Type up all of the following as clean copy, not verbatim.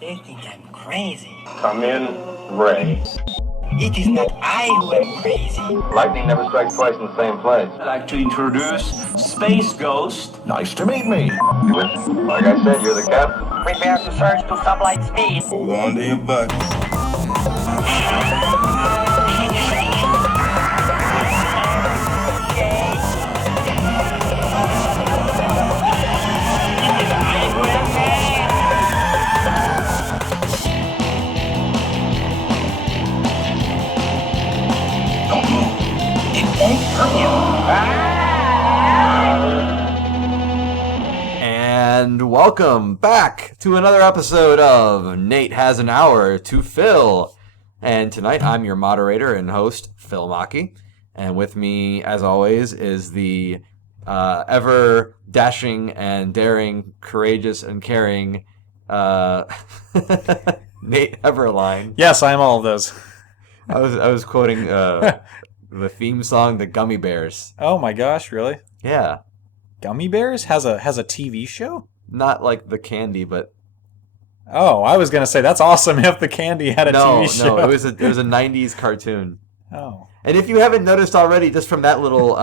They think I'm crazy. Come in, Ray. It is not I who am crazy. Lightning never strikes twice in the same place. I'd like to introduce Space Ghost. Nice to meet me. You with me? Like I said, you're the captain. Prepare to surge to sublight speed. Hold on to your butt. And welcome back to another episode of Nate Has an Hour to Phil. And tonight I'm your moderator and host, Phil Maki. And with me, as always, is the ever dashing and daring, courageous and caring Nate Everline. Yes, I am all of those. I was quoting the theme song, The Gummy Bears. Oh my gosh, really? Yeah. Gummy Bears has a TV show? Not like the candy, but Oh, I was gonna say that's awesome if the candy had a TV show. No, it was a 90s cartoon. Oh. And if you haven't noticed already, just from that little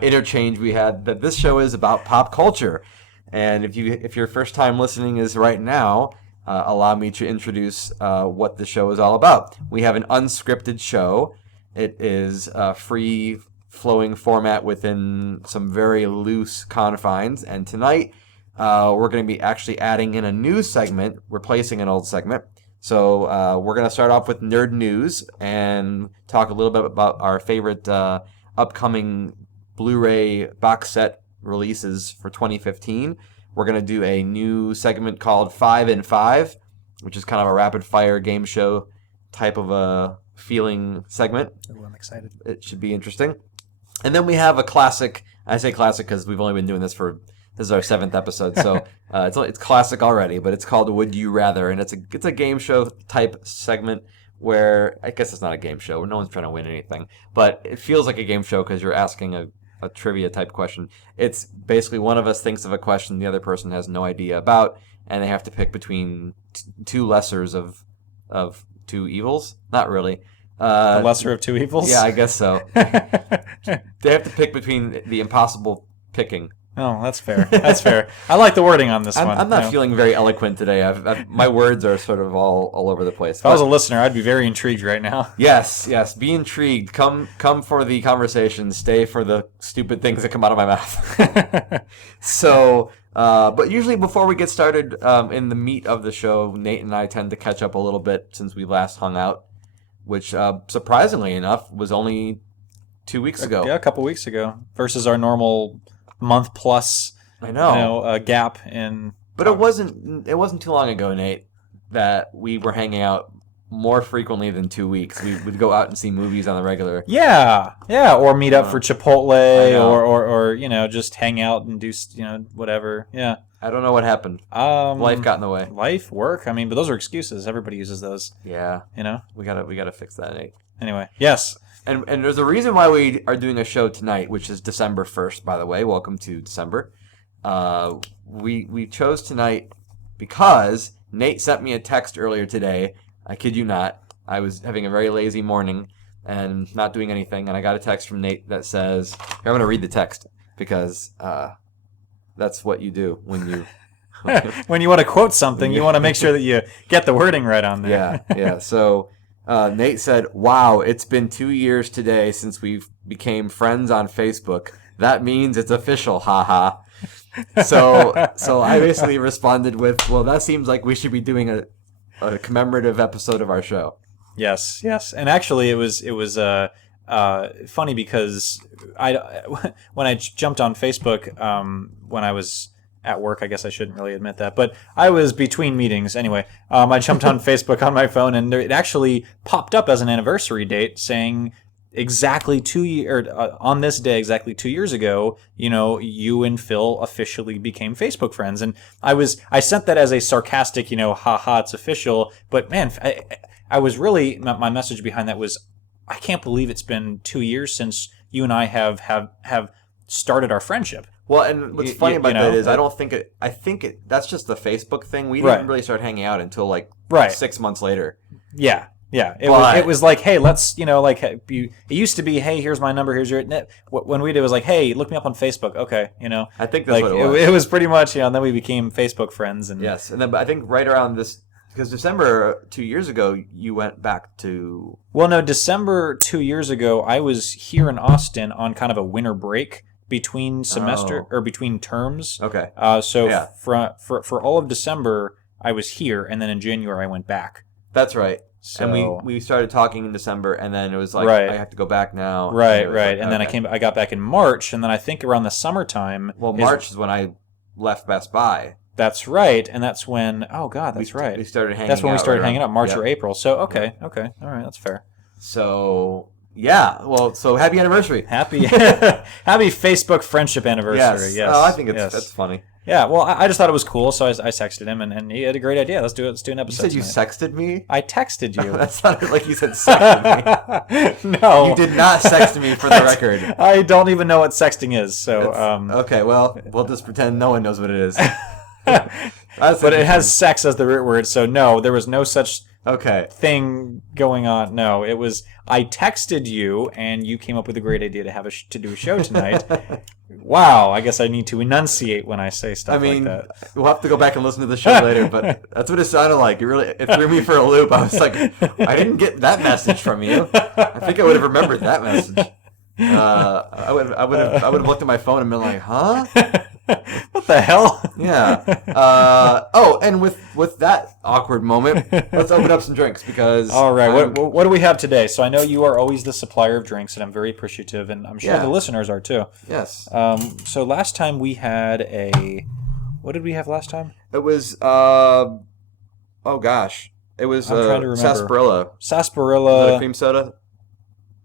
interchange we had, that this show is about pop culture. And if your first time listening is right now, allow me to introduce what the show is all about. We have an unscripted show. It is a free-flowing format within some very loose confines. And tonight, we're going to be actually adding in a new segment, replacing an old segment. So we're going to start off with Nerd News and talk a little bit about our favorite upcoming Blu-ray box set releases for 2015. We're going to do a new segment called 5 in 5, which is kind of a rapid-fire game show type of a feeling segment. Oh, I'm excited. It should be interesting. And then we have a classic. I say classic because we've only been doing this is our 7th episode, so it's classic already. But it's called Would You Rather, and it's a game show type segment where I guess it's not a game show where no one's trying to win anything, but it feels like a game show because you're asking a trivia type question. It's basically one of us thinks of a question the other person has no idea about, and they have to pick between two lessers of two evils. Not really. The lesser of two evils? Yeah, I guess so. They have to pick between the impossible picking. Oh, that's fair. That's fair. I like the wording on this one. I'm not feeling very eloquent today. My words are sort of all over the place. If I was a listener, I'd be very intrigued right now. Yes. Be intrigued. Come for the conversation. Stay for the stupid things that come out of my mouth. So, but usually before we get started in the meat of the show, Nate and I tend to catch up a little bit since we last hung out, which surprisingly enough was only 2 weeks ago. Yeah, a couple weeks ago versus our normal month plus. I know. Gap in. But it wasn't too long ago, Nate, that we were hanging out more frequently than 2 weeks. We would go out and see movies on the regular. Yeah, or meet up for Chipotle, or just hang out and do whatever. Yeah. I don't know what happened. Life got in the way. Life, work. I mean, but those are excuses. Everybody uses those. Yeah. We gotta fix that, Nate. Anyway, yes. And there's a reason why we are doing a show tonight, which is December 1st, by the way. Welcome to December. We chose tonight because Nate sent me a text earlier today. I kid you not. I was having a very lazy morning and not doing anything, and I got a text from Nate that says, here, I'm going to read the text because that's what you do when you... when you want to quote something, you want to make sure that you get the wording right on there. Yeah. So... Nate said, wow, it's been 2 years today since we became friends on Facebook. That means it's official, haha. So I basically responded with, well, that seems like we should be doing a commemorative episode of our show. Yes. And actually it was funny because when I jumped on Facebook when I was at work, I guess I shouldn't really admit that, but I was between meetings anyway. I jumped on Facebook on my phone, and it actually popped up as an anniversary date, saying exactly 2 years on this day, exactly 2 years ago. You and Phil officially became Facebook friends, and I sent that as a sarcastic, haha, it's official. But man, I was really my message behind that was, I can't believe it's been 2 years since you and I have started our friendship. Well, and what's funny you about know, that is I think that's just the Facebook thing. We Right. didn't really start hanging out until like Right. 6 months later. Yeah. It But- was like, hey, let's, like, it used to be, hey, here's my number, here's your net. When we did, it was like, hey, look me up on Facebook. Okay, I think that's like what it was. it was pretty much, and then we became Facebook friends. And Yes, and then but I think right around this, because December 2 years ago, you went back to. Well, no, December 2 years ago, I was here in Austin on kind of a winter break between semester or between terms. Okay. So Yeah. for all of December, I was here, and then in January I went back. That's right. So, And we started talking in December, and then it was like, Right. I have to go back now. Right, And it was right, like, and then okay. I got back in March, and then I think around the summertime. Well, March is when I left Best Buy. That's right, and that's when. Oh God, that's right. We started hanging. That's when we started right hanging around- out, March yeah. or April. So okay, all right, that's fair. So yeah, well, so happy anniversary. Happy happy Facebook friendship anniversary. Yes. Oh, I think yes. that's funny. Yeah, well, I just thought it was cool, so I texted him, and he had a great idea. Let's do an You episode. said you tonight. sexted me. I texted you. That sounded like you said sexted me. No, You did not sext me, for the record. I don't even know what sexting is. So, Okay, well, we'll just pretend no one knows what it is. but it has sex as the root word, so no, there was no such Okay. thing going on. No, it was I texted you, and you came up with a great idea to have to do a show tonight. Wow, I guess I need to enunciate when I say stuff I mean, like that. we'll have to go back and listen to the show later, but that's what it sounded like. It threw me for a loop. I was like, I didn't get that message from you. I think I would have remembered that message. I would have looked at my phone and been like, huh? What the hell? Yeah. And with that awkward moment, let's open up some drinks because. All right, what do we have today? So I know you are always the supplier of drinks, and I'm very appreciative, and I'm sure Yeah. the listeners are too. Yes. So last time we had what did we have last time? It was. Oh gosh. It was I'm trying to remember. sarsaparilla. Was that a Sarsaparilla. cream soda?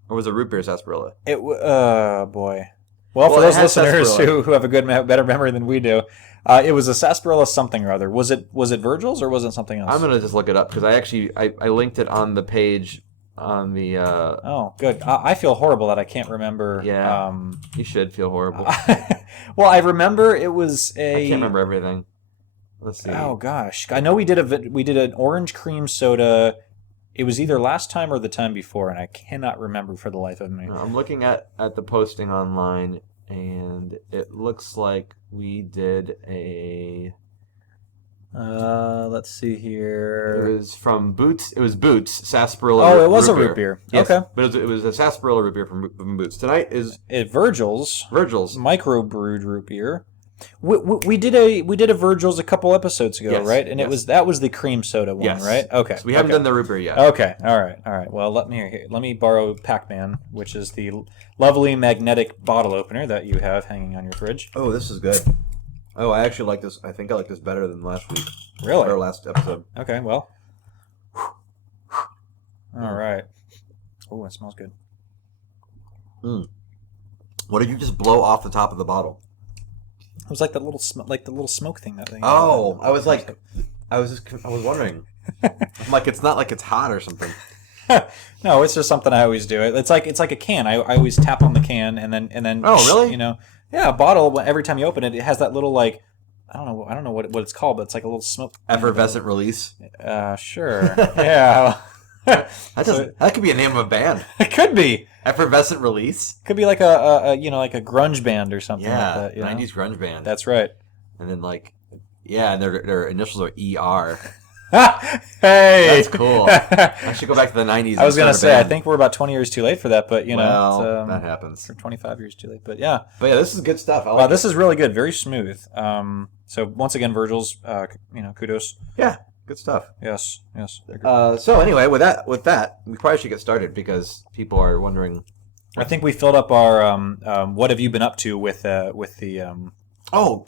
Or was it root beer sarsaparilla? Boy. Well, for Well, it those has listeners sarsaparilla. who have a better memory than we do, it was a sarsaparilla something or other. Was it Virgil's or was it something else? I'm gonna just look it up because I linked it on the page on the. Oh, good. I feel horrible that I can't remember. Yeah. You should feel horrible. Well, I remember it was I can't remember everything. Let's see. Oh gosh, I know we did an orange cream soda. It was either last time or the time before, and I cannot remember for the life of me. I'm looking at the posting online, and it looks like we did a. Let's see It here. was from Boots. It was Boots sarsaparilla. Oh, it was a root beer. Yes, Okay. but it was a sarsaparilla root beer from Boots. Tonight is Virgil's Virgil's. microbrewed root beer. We did a Virgil's a couple episodes ago, Yes, right? And yes. that was the cream soda one, Yes. right? Okay. So we haven't okay. done the root beer yet. Okay. All right. Well, let me borrow Pac-Man, which is the lovely magnetic bottle opener that you have hanging on your fridge. Oh, this is good. Oh, I actually like this. I think I like this better than last week. Really? Or last episode. Okay. Well. All right. Oh, it smells good. What did you just blow off the top of the bottle? It was like that little smoke thing that thing. Oh, I was wondering. I'm like, it's not like it's hot or something. No, it's just something I always do. It's like a can. I always tap on the can and then. Oh, really? Yeah, a bottle. Every time you open it, it has that little like. I don't know what it's called, but it's like a little smoke. Effervescent release. Sure. Yeah. That could be a name of a band. It could be. Effervescent release. Could be like a like a grunge band or something Yeah, like that. You know? 90s grunge band. That's right. And then and their initials are ER. Hey, That's cool. I should go back to the 90s. I was gonna and start a say I band. think we're about 20 years too late for that, but Well, it's, that happens. Or 25 years too late, but yeah. But yeah, this is good stuff. I like Wow, this is really good, very smooth. So once again, Virgil's, kudos. Yeah, good stuff. Yes. So anyway, with that, we probably should get started because people are wondering. I think we filled up our what have you been up to with the Oh,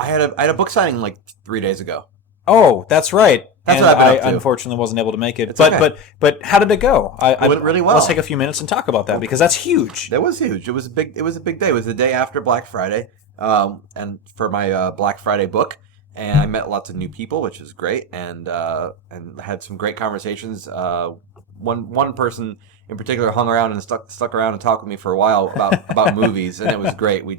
I had a book signing like 3 days ago. Oh, that's right. That's and what I've been up to. Unfortunately wasn't able to make it. It's but okay. but how did it go? It went really well. Let's take a few minutes and talk about that because that's huge. That was huge. It was a big day. It was the day after Black Friday, and for my Black Friday book, and I met lots of new people, which is great, and had some great conversations. One person in particular hung around and stuck around and talked with me for a while about movies, and it was great. We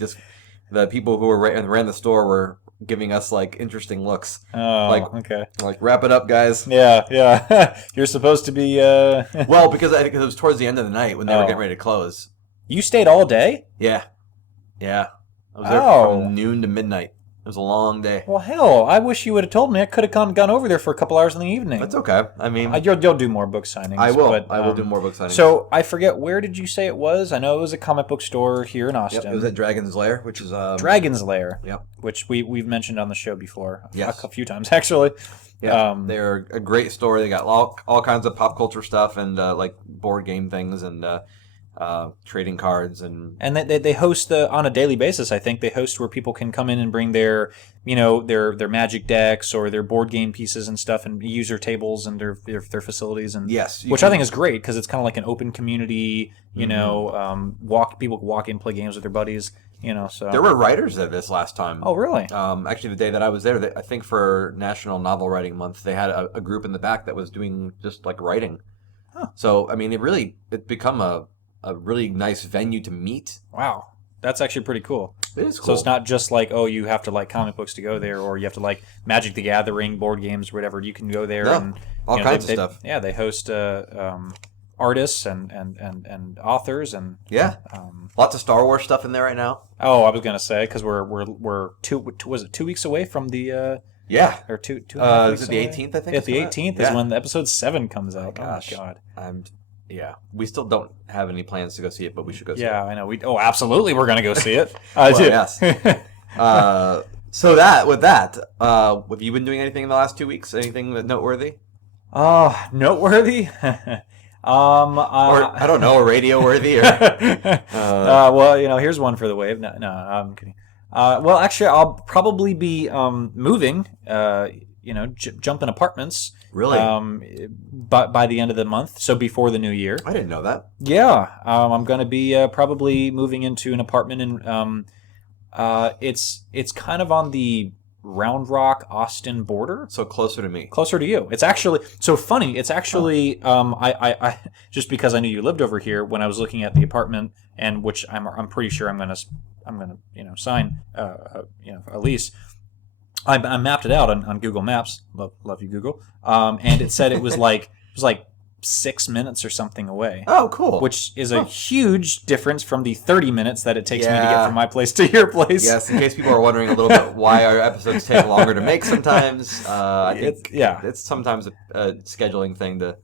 the people who ran the store were giving us like interesting looks. Oh, like, okay. Like, wrap it up, guys. Yeah. You're supposed to be. Well, because I think it was towards the end of the night when they were getting ready to close. You stayed all day? Yeah. I was there from noon to midnight. It was a long day. Well, hell, I wish you would have told me. I could have gone over there for a couple hours in the evening. That's okay. I mean, you'll do more book signings. I will. But, I will do more book signings. So I forget, where did you say it was? I know it was a comic book store here in Austin. Yep, it was at Dragon's Lair, which is Dragon's Lair. Yep. Which we've mentioned on the show before. Yes. A few times actually. Yeah. They're a great store. They got all kinds of pop culture stuff and like board game things and trading cards and they host on a daily basis. I think they host where people can come in and bring their their Magic decks or their board game pieces and stuff and use their tables and their facilities and which I think is great because it's kind of like an open community. People walk in, play games with their buddies. So there were writers at this last time. Oh, really? Actually, the day that I was there, I think for National Novel Writing Month, they had a group in the back that was doing just like writing. Huh. So I mean, it's become a really nice venue to meet. Wow. That's actually pretty cool. It is cool. So it's not just like, you have to like comic books to go there, or you have to like Magic the Gathering, board games, whatever. You can go there and all kinds of stuff. Yeah, they host artists and authors and lots of Star Wars stuff in there right now. Oh, I was gonna say because we're 2 weeks away from the or two is it the 18th? I think. Yeah, the 18th is when the episode 7 comes out. Oh my God. Yeah, we still don't have any plans to go see it, but we should go see it. Yeah, I know. Absolutely, we're going to go see it. Yes. So with that, have you been doing anything in the last 2 weeks? Anything noteworthy? Noteworthy? Or I don't know, radio worthy? Well, here's one for the wave. No, I'm kidding. Well, actually, I'll probably be moving. Jumping apartments. Really? By the end of the month, so before the new year. I didn't know that. Yeah, I'm going to be probably moving into an apartment in. It's kind of on the Round Rock Austin border, so closer to me. Closer to you. It's actually so funny. It's actually I just because I knew you lived over here when I was looking at the apartment, and which I'm pretty sure I'm gonna sign a lease. I mapped it out on Google Maps. Love you, Google. And it said it was like 6 minutes or something away. Oh, cool. Which is a huge difference from the 30 minutes that it takes me to get from my place to your place. Yes, in case people are wondering a little bit why our episodes take longer to make sometimes. I think it's sometimes a scheduling thing to.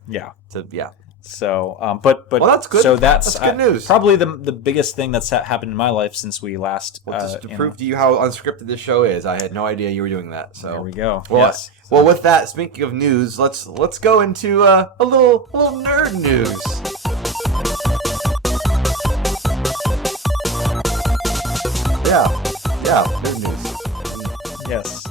So, but well, that's good. So that's good news. Probably the biggest thing that's happened in my life since we last. Just to prove to you how unscripted this show is, I had no idea you were doing that. So there we go. Well, yes. Well, with that, speaking of news, let's go into a little nerd news. Yeah, nerd news. Yes.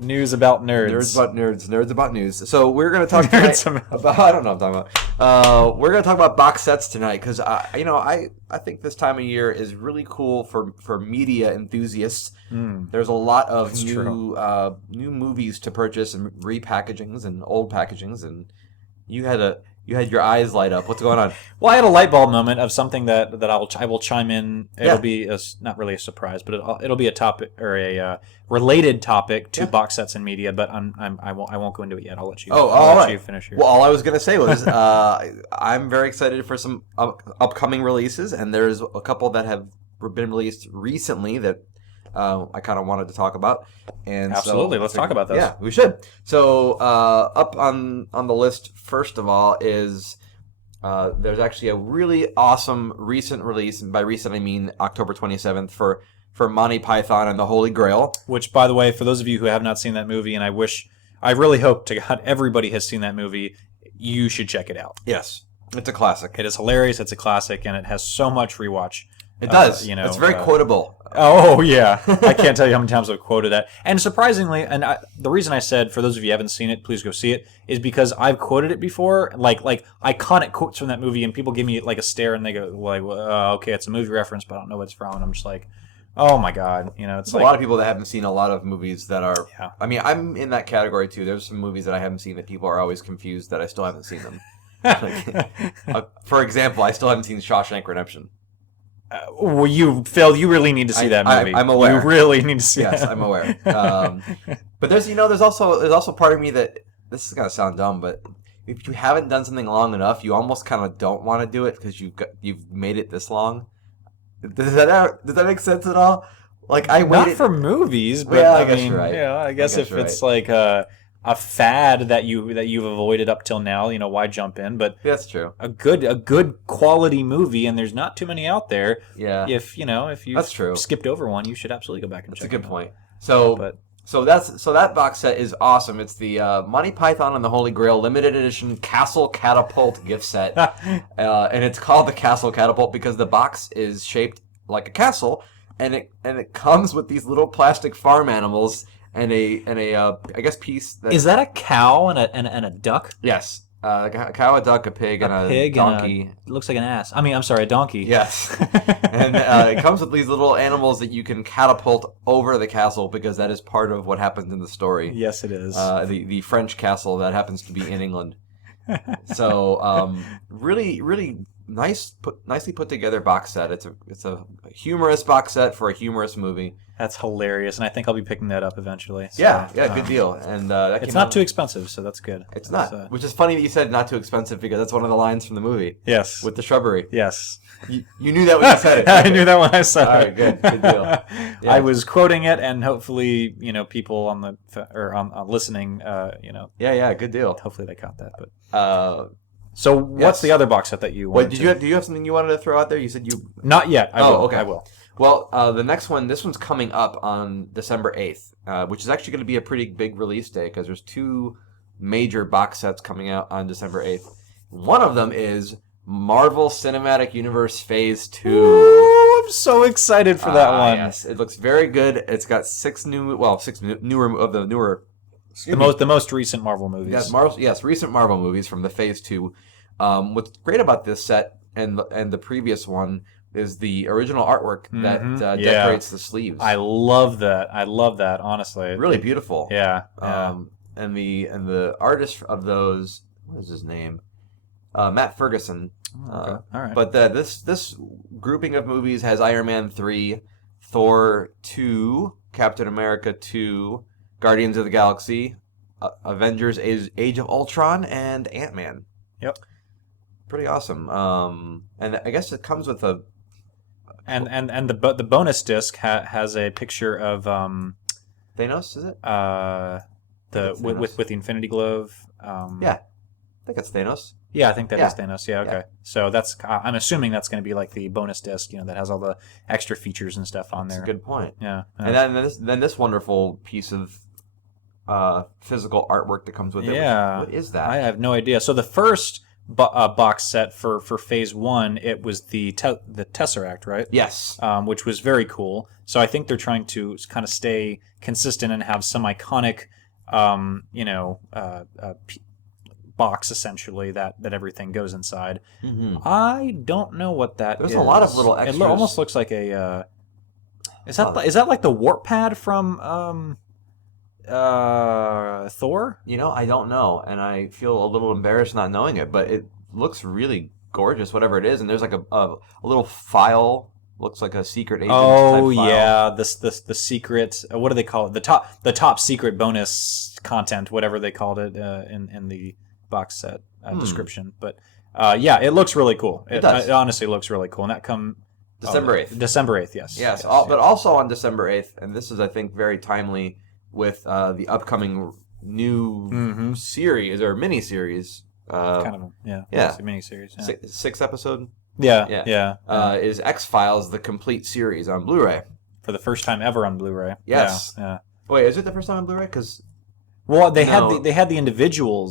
News about nerds. Nerds about nerds. Nerds about news. So we're going to talk tonight about... I don't know what I'm talking about. We're going to talk about box sets tonight because, I think this time of year is really cool for media enthusiasts. There's a lot of new movies to purchase and repackagings and old packagings, and you had your eyes light up. What's going on? Well, I had a light bulb moment of something that I will chime in. It'll be not really a surprise, but it'll be a topic or a related topic to box sets and media. But I won't go into it yet. I'll let you. Let you finish your. Well, all I was gonna say was I'm very excited for some upcoming releases, and there's a couple that have been released recently that I kind of wanted to talk about. And absolutely, let's talk about those. Yeah, we should. So up on the list, first of all, is there's actually a really awesome recent release, and by recent I mean October 27th, for Monty Python and the Holy Grail. Which, by the way, for those of you who have not seen that movie, and I really hope to God everybody has seen that movie, you should check it out. Yes, it's a classic. It is hilarious. It's a classic, and it has so much rewatch. It does. It's very quotable. Oh, yeah. I can't tell you how many times I've quoted that. And surprisingly, the reason I said, for those of you who haven't seen it, please go see it, is because I've quoted it before, like iconic quotes from that movie, and people give me like a stare, and they go, okay, it's a movie reference, but I don't know what it's from, and I'm just like, oh my God. It's like a lot of people that haven't seen a lot of movies that are, I mean, I'm in that category too. There's some movies that I haven't seen that people are always confused that I still haven't seen them. For example, I still haven't seen Shawshank Redemption. Well, Phil, you really need to see that movie. I'm aware. You really need to see Yes, that. I'm aware. But there's also part of me that this is gonna sound dumb, but if you haven't done something long enough, you almost kind of don't want to do it because you've made it this long. Does that make sense at all? Like I Not waited for movies, but Well, I guess mean, you're right. I guess if you're it's like a fad that you've avoided up till now, why jump in? But That's true. a good quality movie, and there's not too many out there. Yeah. If you That's true. skipped over one, you should absolutely go back and That's check. a good it out. point. So that box set is awesome. It's the Monty Python and the Holy Grail limited edition Castle Catapult gift set, and it's called the Castle Catapult because the box is shaped like a castle, and it comes with these little plastic farm animals and a I guess piece that Is that a cow and a duck? yes, a cow, a duck, a pig, and a donkey. It looks like an ass. I'm sorry, a donkey. Yes, and it comes with these little animals that you can catapult over the castle because that is part of what happens in the story. Yes, it is. The French castle that happens to be in England. So really nicely put together box set. It's a humorous box set for a humorous movie. That's hilarious, and I think I'll be picking that up eventually. So, Yeah, good deal. And that It's came not out- too expensive, so that's good. It's not, It's, which is funny that you said not too expensive because that's one of the lines from the movie yes. with the shrubbery. Yes. You knew that when you said it. I knew that when I said All it. right, good deal. Yeah. I was quoting it, and hopefully, people on on listening, Yeah, good deal. hopefully they caught that. But So what's yes. the other box set that you wanted? Do you have something you wanted to throw out there? You said you. Not yet. I will. Okay. I will. Well, the next one, this one's coming up on December 8th, which is actually going to be a pretty big release day because there's two major box sets coming out on December 8th. One of them is Marvel Cinematic Universe Phase 2. Ooh, I'm so excited for that one. Yes, it looks very good. It's got six newer of the newer. The most recent Marvel movies. Yes, recent Marvel movies from the Phase 2. What's great about this set and the previous one is the original artwork that decorates the sleeves. I love that. Honestly, Really beautiful. Yeah. And the artist of those, what is his name? Matt Ferguson. Okay. All right. But this grouping of movies has Iron Man 3, Thor 2, Captain America 2, Guardians of the Galaxy, Avengers: Age of Ultron, and Ant-Man. Yep. Pretty awesome. And I guess it comes with a. And the bonus disc has a picture of Thanos, is it? With the Infinity Glove. Yeah, I think it's Thanos. Yeah, I think that Yeah. is Thanos. Yeah, okay. Yeah. So I'm assuming that's going to be like the bonus disc, that has all the extra features and stuff on there. That's a good point. Yeah. And then this wonderful piece of physical artwork that comes with it. Yeah. What is that? I have no idea. So the first box set for Phase 1, it was the Tesseract, right? Yes. Which was very cool. So I think they're trying to kind of stay consistent and have some iconic, box essentially that everything goes inside. Mm-hmm. I don't know what that There's is. a lot of little extras. It almost looks like a. Is that like the warp pad from Thor? I don't know, and I feel a little embarrassed not knowing it, but it looks really gorgeous, whatever it is. And there's like a little file, looks like a secret agent Oh type file. yeah, the secret. What do they call it? The top secret bonus content, whatever they called it in the box set description. But yeah, it looks really cool. It does. It honestly looks really cool, and that December 8th. December 8th, yes. Yes, yes. but also on December 8th, and this is, I think, very timely with the upcoming new series or mini-series. Kind of, yeah. Yeah. It's a miniseries. Yeah. Six episode? Yeah. Is X-Files the complete series on Blu-ray. For the first time ever on Blu-ray. Yes. Yeah. Wait, is it the first time on Blu-ray? Because well, they No. had the individual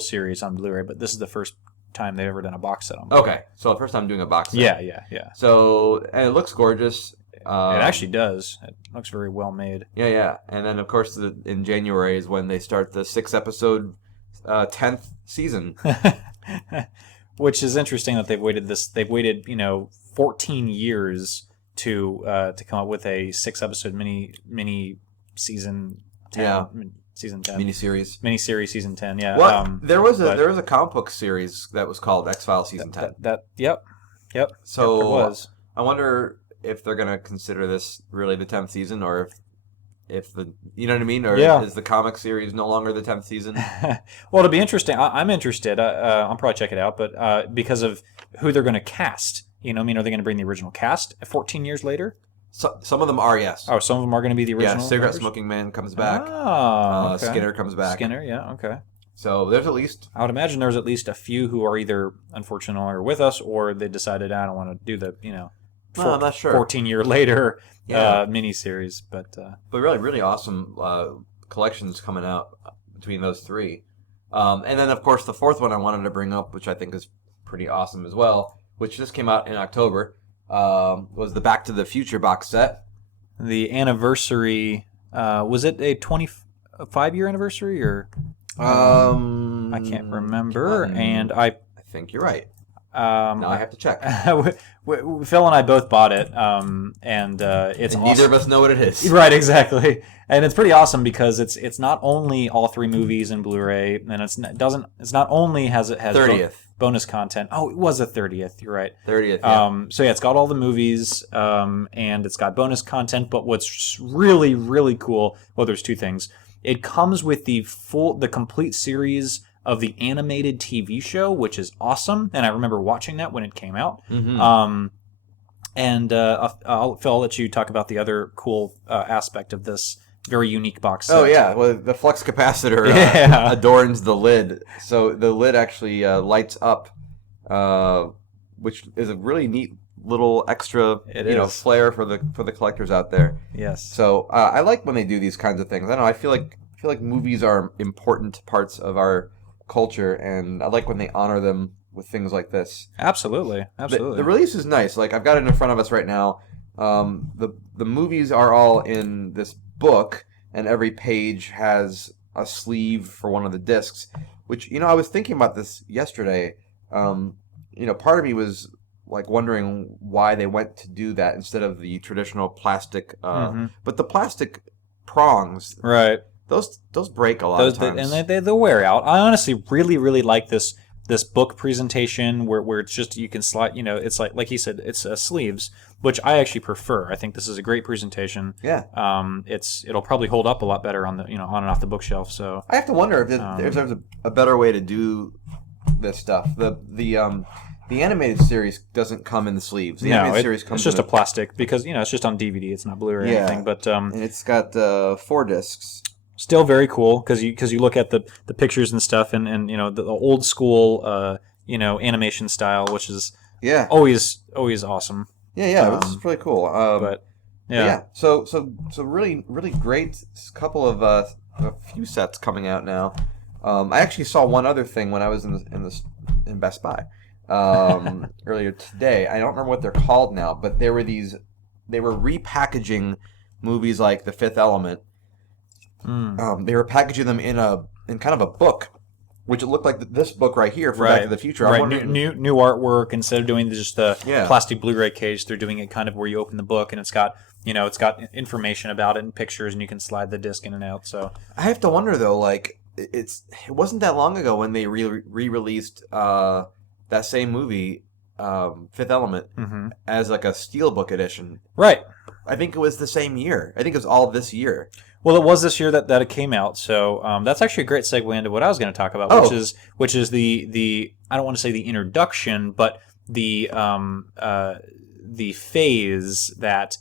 series on Blu-ray, but this is the first time they've ever done a box set on Blu-ray. okay, so the first time doing a box set. Yeah. So and it looks gorgeous. It actually does. It looks very well made. Yeah. And then of course in January is when they start the 6-episode 10th season. Which is interesting that they've waited 14 years to come up with a 6-episode mini season 10. Yeah. Season 10. Miniseries. Miniseries season 10, yeah. Well, there was a comic book series that was called X-Files season 10. Yep. So there was. I wonder if they're gonna consider this really the 10th season, or if the, you know what I mean, or Yeah. is the comic series no longer the 10th season? Well, it'll be interesting. I'm interested. I'll probably check it out, but because of who they're going to cast. You know, I mean, are they going to bring the original cast 14 years later? So, some of them are, yes. Oh, some of them are going to be the Yeah, original. cigarette members? smoking man comes back. Oh, okay. Skinner comes back. Skinner, yeah, okay. So there's at least I would imagine there's at least a few who are either unfortunately no longer with us, or they decided I don't want to do the No, I'm not sure. 14-year later Yeah. miniseries, but But really, really awesome collections coming out between those three. And then, of course, the fourth one I wanted to bring up, which I think is pretty awesome as well, which just came out in October, was the Back to the Future box set. the anniversary was it a 25-year anniversary or I can't remember, and I think you're right. Now I have to check. Phil and I both bought it, and it's And awesome. neither of us know what it is. Right, exactly, and it's pretty awesome because it's not only all 3 movies in Blu-ray, and it's not only has 30th. bonus content. Oh, it was a 30th. You're right. 30th. Yeah. So yeah, it's got all the movies, and it's got bonus content. But what's really really cool? Well, there's 2 things. It comes with the complete series of the animated TV show, which is awesome, and I remember watching that when it came out. Mm-hmm. Phil, I'll let you talk about the other cool aspect of this very unique box set. Oh yeah, well the flux capacitor Yeah. adorns the lid. So the lid actually lights up, which is a really neat little extra flair for the collectors out there. Yes. So I like when they do these kinds of things. I don't know. I feel like movies are important parts of our culture, and I like when they honor them with things like this. Absolutely. The release is nice. Like I've got it in front of us right now. The movies are all in this book, and every page has a sleeve for one of the discs. Which I was thinking about this yesterday. Part of me was like wondering why they went to do that instead of the traditional plastic. But the plastic prongs, Right. those break a lot of times. And they'll wear out. I honestly really, really like this book presentation where it's just you can slide. It's like he said, it's sleeves, which I actually prefer. I think this is a great presentation. Yeah. It'll probably hold up a lot better on the on and off the bookshelf. So I have to wonder if there's a better way to do this stuff. The animated series doesn't come in the sleeves. The animated series comes it's just in a plastic because it's just on DVD. It's not Blu-ray or anything. But and it's got 4 discs. Still very cool because you look at the pictures and stuff and the old school animation style, which is always awesome. Yeah, it's really cool. But yeah. So really really great couple of a few sets coming out now. I actually saw one other thing when I was in Best Buy earlier today. I don't remember what they're called now, but they were repackaging movies like The Fifth Element. They were packaging them in kind of a book, which it looked like this book right here for Back to the Future. Right, new artwork. Instead of doing just the plastic Blu-ray case, they're doing it kind of where you open the book and it's got information about it and pictures, and you can slide the disc in and out. So I have to wonder though, like it wasn't that long ago when they re-released that same movie, Fifth Element, as like a steelbook edition. Right. I think it was the same year. I think it was all this year. Well, it was this year that it came out, so that's actually a great segue into what I was going to talk about, which is the I don't want to say the introduction, but the phase that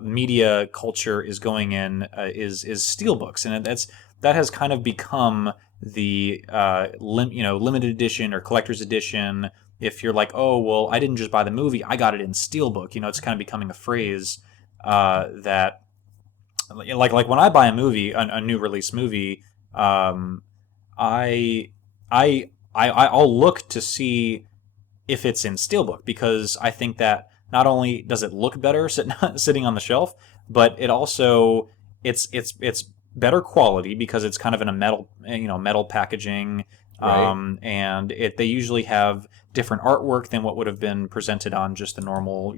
media culture is going in is steelbooks, and that has kind of become the limited edition or collector's edition. If you're like, oh well, I didn't just buy the movie, I got it in steelbook. It's kind of becoming a phrase that, like when I buy a movie, a new release movie, I'll look to see if it's in steelbook, because I think that not only does it look better sitting on the shelf, but it also it's better quality because it's kind of in a metal packaging, Right. And they usually have different artwork than what would have been presented on just the normal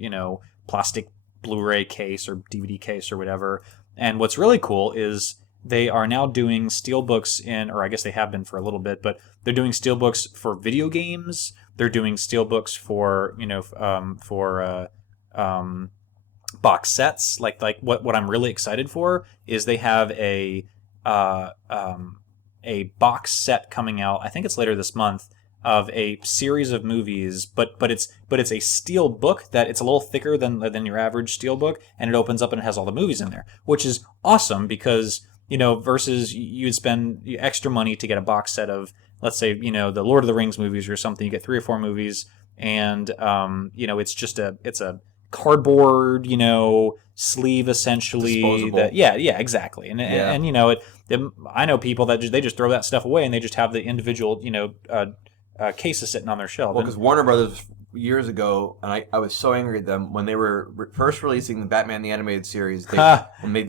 plastic Blu-ray case or DVD case or whatever. And what's really cool is they are now doing steelbooks or I guess they have been for a little bit, but they're doing steelbooks for video games. They're doing steelbooks for box sets. Like what I'm really excited for is they have a box set coming out. I think it's later this month, of a series of movies, but it's a steel book that it's a little thicker than your average steel book, and it opens up and it has all the movies in there, which is awesome because, you know, versus you'd spend extra money to get a box set of, let's say, you know, the Lord of the Rings movies or something. You get 3 or 4 movies, and you know, it's a cardboard, you know, sleeve essentially. Disposable. Yeah, exactly. And you know, I know people that they just throw that stuff away and they just have the individual, you know, cases sitting on their shelf. Well, because Warner Brothers years ago, and I was so angry at them when they were first releasing the Batman the Animated Series. When they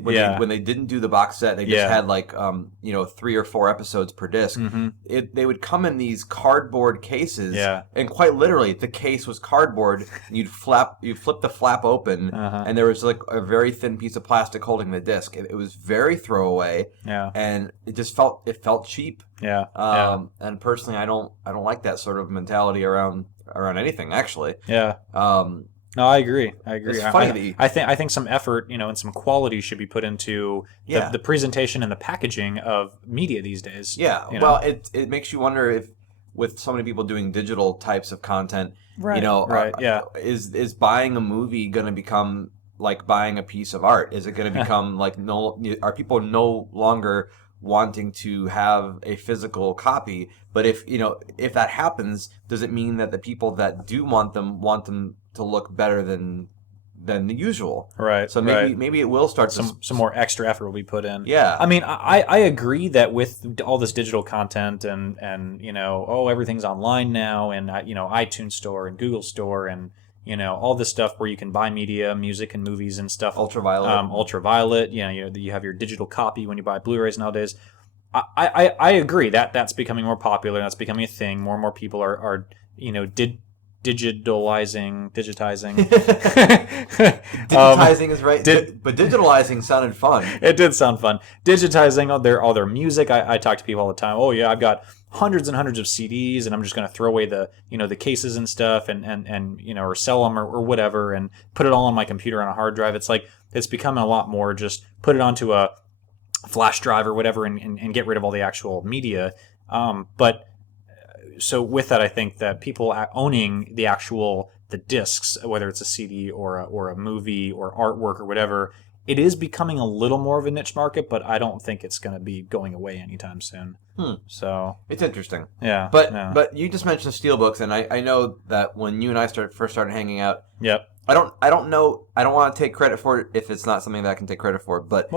didn't do the box set, they just had like 3 or 4 episodes per disc. They would come in these cardboard cases, and quite literally the case was cardboard. And you'd flip the flap open, and there was like a very thin piece of plastic holding the disc. It was very throwaway, and it just felt cheap. And personally, I don't like that sort of mentality around anything, actually. No, I agree. It's funny I think some effort, you know, and some quality should be put into the presentation and the packaging of media these days. Yeah. You know? Well, it makes you wonder if, with so many people doing digital types of content, you know, is buying a movie going to become like buying a piece of art? Is it going to become like are people no longer wanting to have a physical copy? But if that happens, does it mean that the people that do want them to look better than the usual? Right. So maybe it will start some more extra effort will be put in. Yeah. I mean, I agree that with all this digital content and you know, everything's online now, and you know, iTunes Store and Google Store and, you know, all this stuff where you can buy media, music and movies and stuff. Ultraviolet. You know, you have your digital copy when you buy Blu-rays nowadays. I agree that's becoming more popular. That's becoming a thing. More and more people are you know, digitizing. Digitizing is right, but digitalizing sounded fun. It did sound fun. Digitizing all their music. I talk to people all the time. Oh yeah, I've got hundreds and hundreds of CDs, and I'm just going to throw away the cases and stuff, and you know, or sell them or whatever, and put it all on my computer on a hard drive. It's like it's becoming a lot more just put it onto a flash drive or whatever, and get rid of all the actual media. But so with that, I think that people owning the discs, whether it's a CD or a movie or artwork or whatever, it is becoming a little more of a niche market, but I don't think it's going to be going away anytime soon. So it's interesting. Yeah. But you just mentioned steelbooks, and I know that when you and I first started hanging out. Yep. I don't know. I don't want to take credit for it if it's not something that I can take credit for. But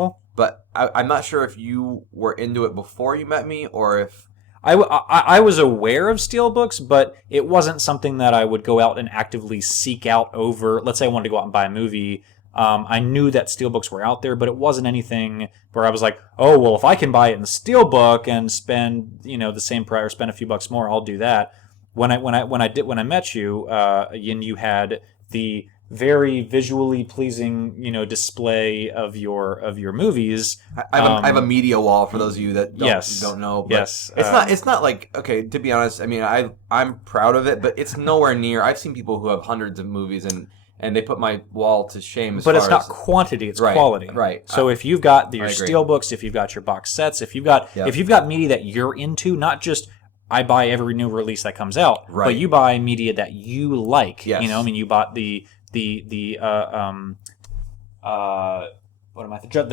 I'm not sure if you were into it before you met me, or if I was aware of steelbooks, but it wasn't something that I would go out and actively seek out over. Let's say I wanted to go out and buy a movie. I knew that steelbooks were out there, but it wasn't anything where I was like, oh, well, if I can buy it in the steelbook and spend, you know, the same price or spend a few bucks more, I'll do that. When I met you, and you had the very visually pleasing, you know, display of your movies. I have a media wall for those of you that don't know. But it's not like, okay, to be honest, I mean, I'm proud of it, but it's nowhere near. I've seen people who have hundreds of movies and they put my wall to shame. But it's not quantity; it's quality. Right. So if you've got your steelbooks, if you've got your box sets, if you've got media that you're into, not just I buy every new release that comes out, but you buy media that you like. Yes. You know, I mean, you bought the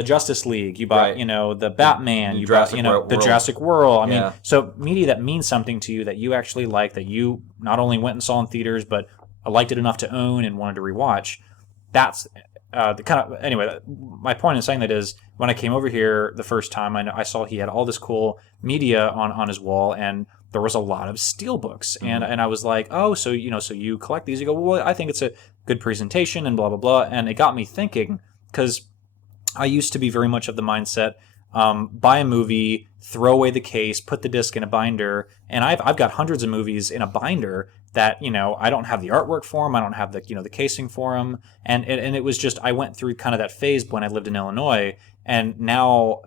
Justice League. You buy, you know, the Batman. You buy, you know, the Jurassic World. I mean, so media that means something to you, that you actually like, that you not only went and saw in theaters, but liked it enough to own and wanted to rewatch. That's the kind of, anyway, my point in saying that is, when I came over here the first time, I saw he had all this cool media on his wall, and there was a lot of steelbooks, and I was like, oh, so you collect these? You go, well, I think it's a good presentation and blah blah blah, and it got me thinking, because I used to be very much of the mindset buy a movie, throw away the case, put the disc in a binder, and I've got hundreds of movies in a binder that I don't have the artwork for them, I don't have the the casing for them, and it was just I went through kind of that phase when I lived in Illinois, and now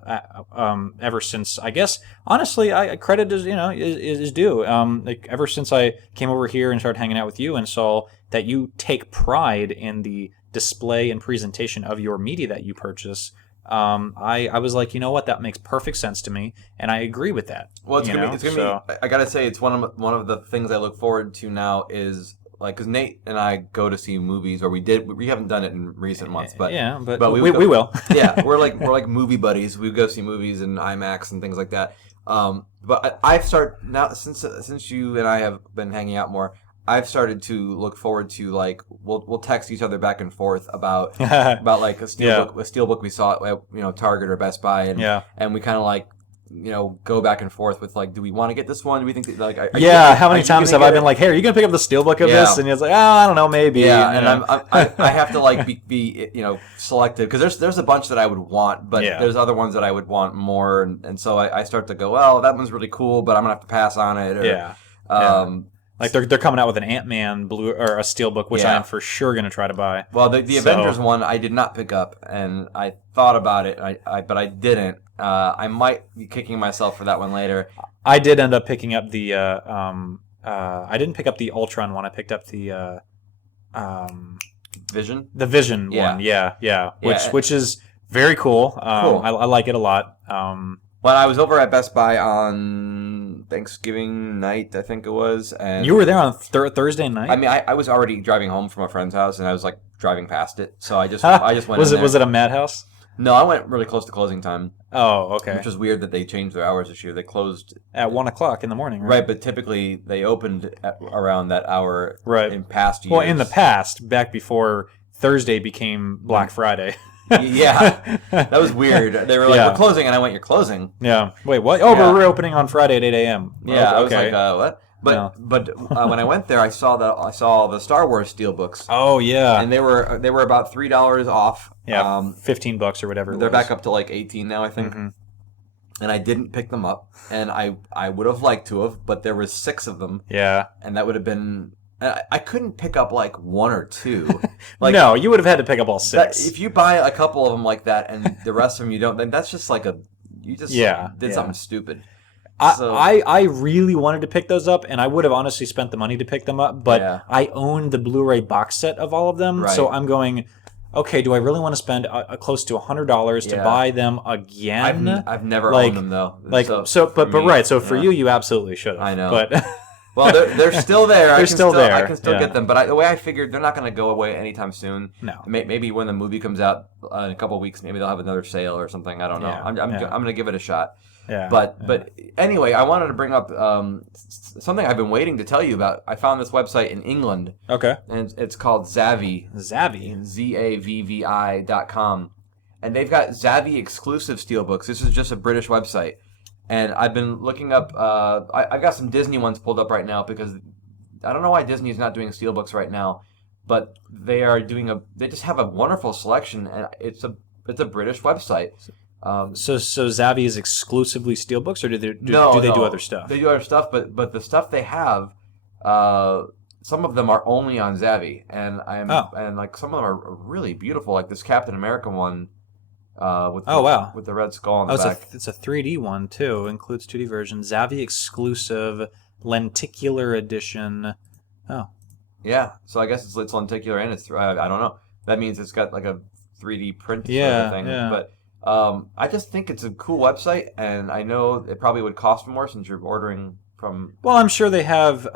ever since I guess honestly credit is is due. Like ever since I came over here and started hanging out with you and saw that you take pride in the display and presentation of your media that you purchase. I was like, you know what, that makes perfect sense to me, and I agree with that. Well, it's gonna be. I gotta say, it's one of the things I look forward to now is like because Nate and I go to see movies, or we haven't done it in recent months, but we will. Yeah, we're like movie buddies. We go see movies in IMAX and things like that. But I've started now since you and I have been hanging out more. I've started to look forward to like we'll text each other back and forth about like a steelbook we saw at Target or Best Buy and we kind of like go back and forth with like, do we want to get this one? Do we think that, like how many times have I been like, hey, are you gonna pick up the steelbook of this? And it's like, oh, I don't know, maybe. And I have to like be selective because there's a bunch that I would want, but there's other ones that I would want more, and so I start to go, well, that one's really cool, but I'm gonna have to pass on it. Like they're coming out with an Ant-Man blue or a steelbook, which I am for sure going to try to buy. Well, the Avengers one I did not pick up, and I thought about it, but I didn't. I might be kicking myself for that one later. I did end up picking up the. I didn't pick up the Ultron one. I picked up the. Vision. The Vision one, yeah. Which is very cool. Cool. I like it a lot. Well, I was over at Best Buy on Thanksgiving night, I think it was, and you were there on Thursday night. I mean, I was already driving home from a friend's house, and I was like driving past it, so I just went. Was it a madhouse? No, I went really close to closing time. Oh, okay. Which was weird that they changed their hours this year. They closed at 1:00 in the morning, right? Right, but typically they opened at around that hour. Right. In past years. Well, in the past, back before Thursday became Black Friday. Yeah, that was weird. They were like, we're closing, and I went, you're closing? Yeah. Wait, what? Oh, we're reopening on Friday at 8 a.m. Yeah, I was like, what? But when I went there, I saw the Star Wars steelbooks. Oh yeah, and they were about $3 off. Yeah, $15 or whatever. They're back up to like 18 now, I think. Mm-hmm. And I didn't pick them up, and I would have liked to have, but there was 6 of them. Yeah, and that would have been. I couldn't pick up like 1 or 2. Like, no, you would have had to pick up all 6. If you buy a couple of them like that, and the rest of them you don't, then that's just like you just did something stupid. I really wanted to pick those up, and I would have honestly spent the money to pick them up, but I own the Blu-ray box set of all of them, so I'm going, okay, do I really want to spend close to $100 to buy them again? I've never owned them though. So for you absolutely should have. I know. But well, they're still there. They're still there. I can still get them, but the way I figured, they're not going to go away anytime soon. No. Maybe when the movie comes out in a couple of weeks, maybe they'll have another sale or something. I don't know. I'm going to give it a shot. Yeah. But anyway, I wanted to bring up something I've been waiting to tell you about. I found this website in England. Okay. And it's called Zavvi. Zavvi. ZAVVI.com. And they've got Zavvi exclusive steelbooks. This is just a British website. And I've been looking up, I've got some Disney ones pulled up right now because I don't know why Disney is not doing steelbooks right now, but they just have a wonderful selection, and it's a British website. So Zavvi is exclusively steelbooks, or do they do other stuff? They do other stuff, but the stuff they have, some of them are only on Zavvi, and and like some of them are really beautiful, like this Captain America one. With the red skull on the back. It's a 3D one too. Includes 2D version. Zavvi exclusive lenticular edition. Oh. Yeah. So I guess it's lenticular and it's I don't know. That means it's got like a 3D print sort of thing. Yeah. But I just think it's a cool website, and I know it probably would cost more since you're ordering from. Well, I'm sure they have.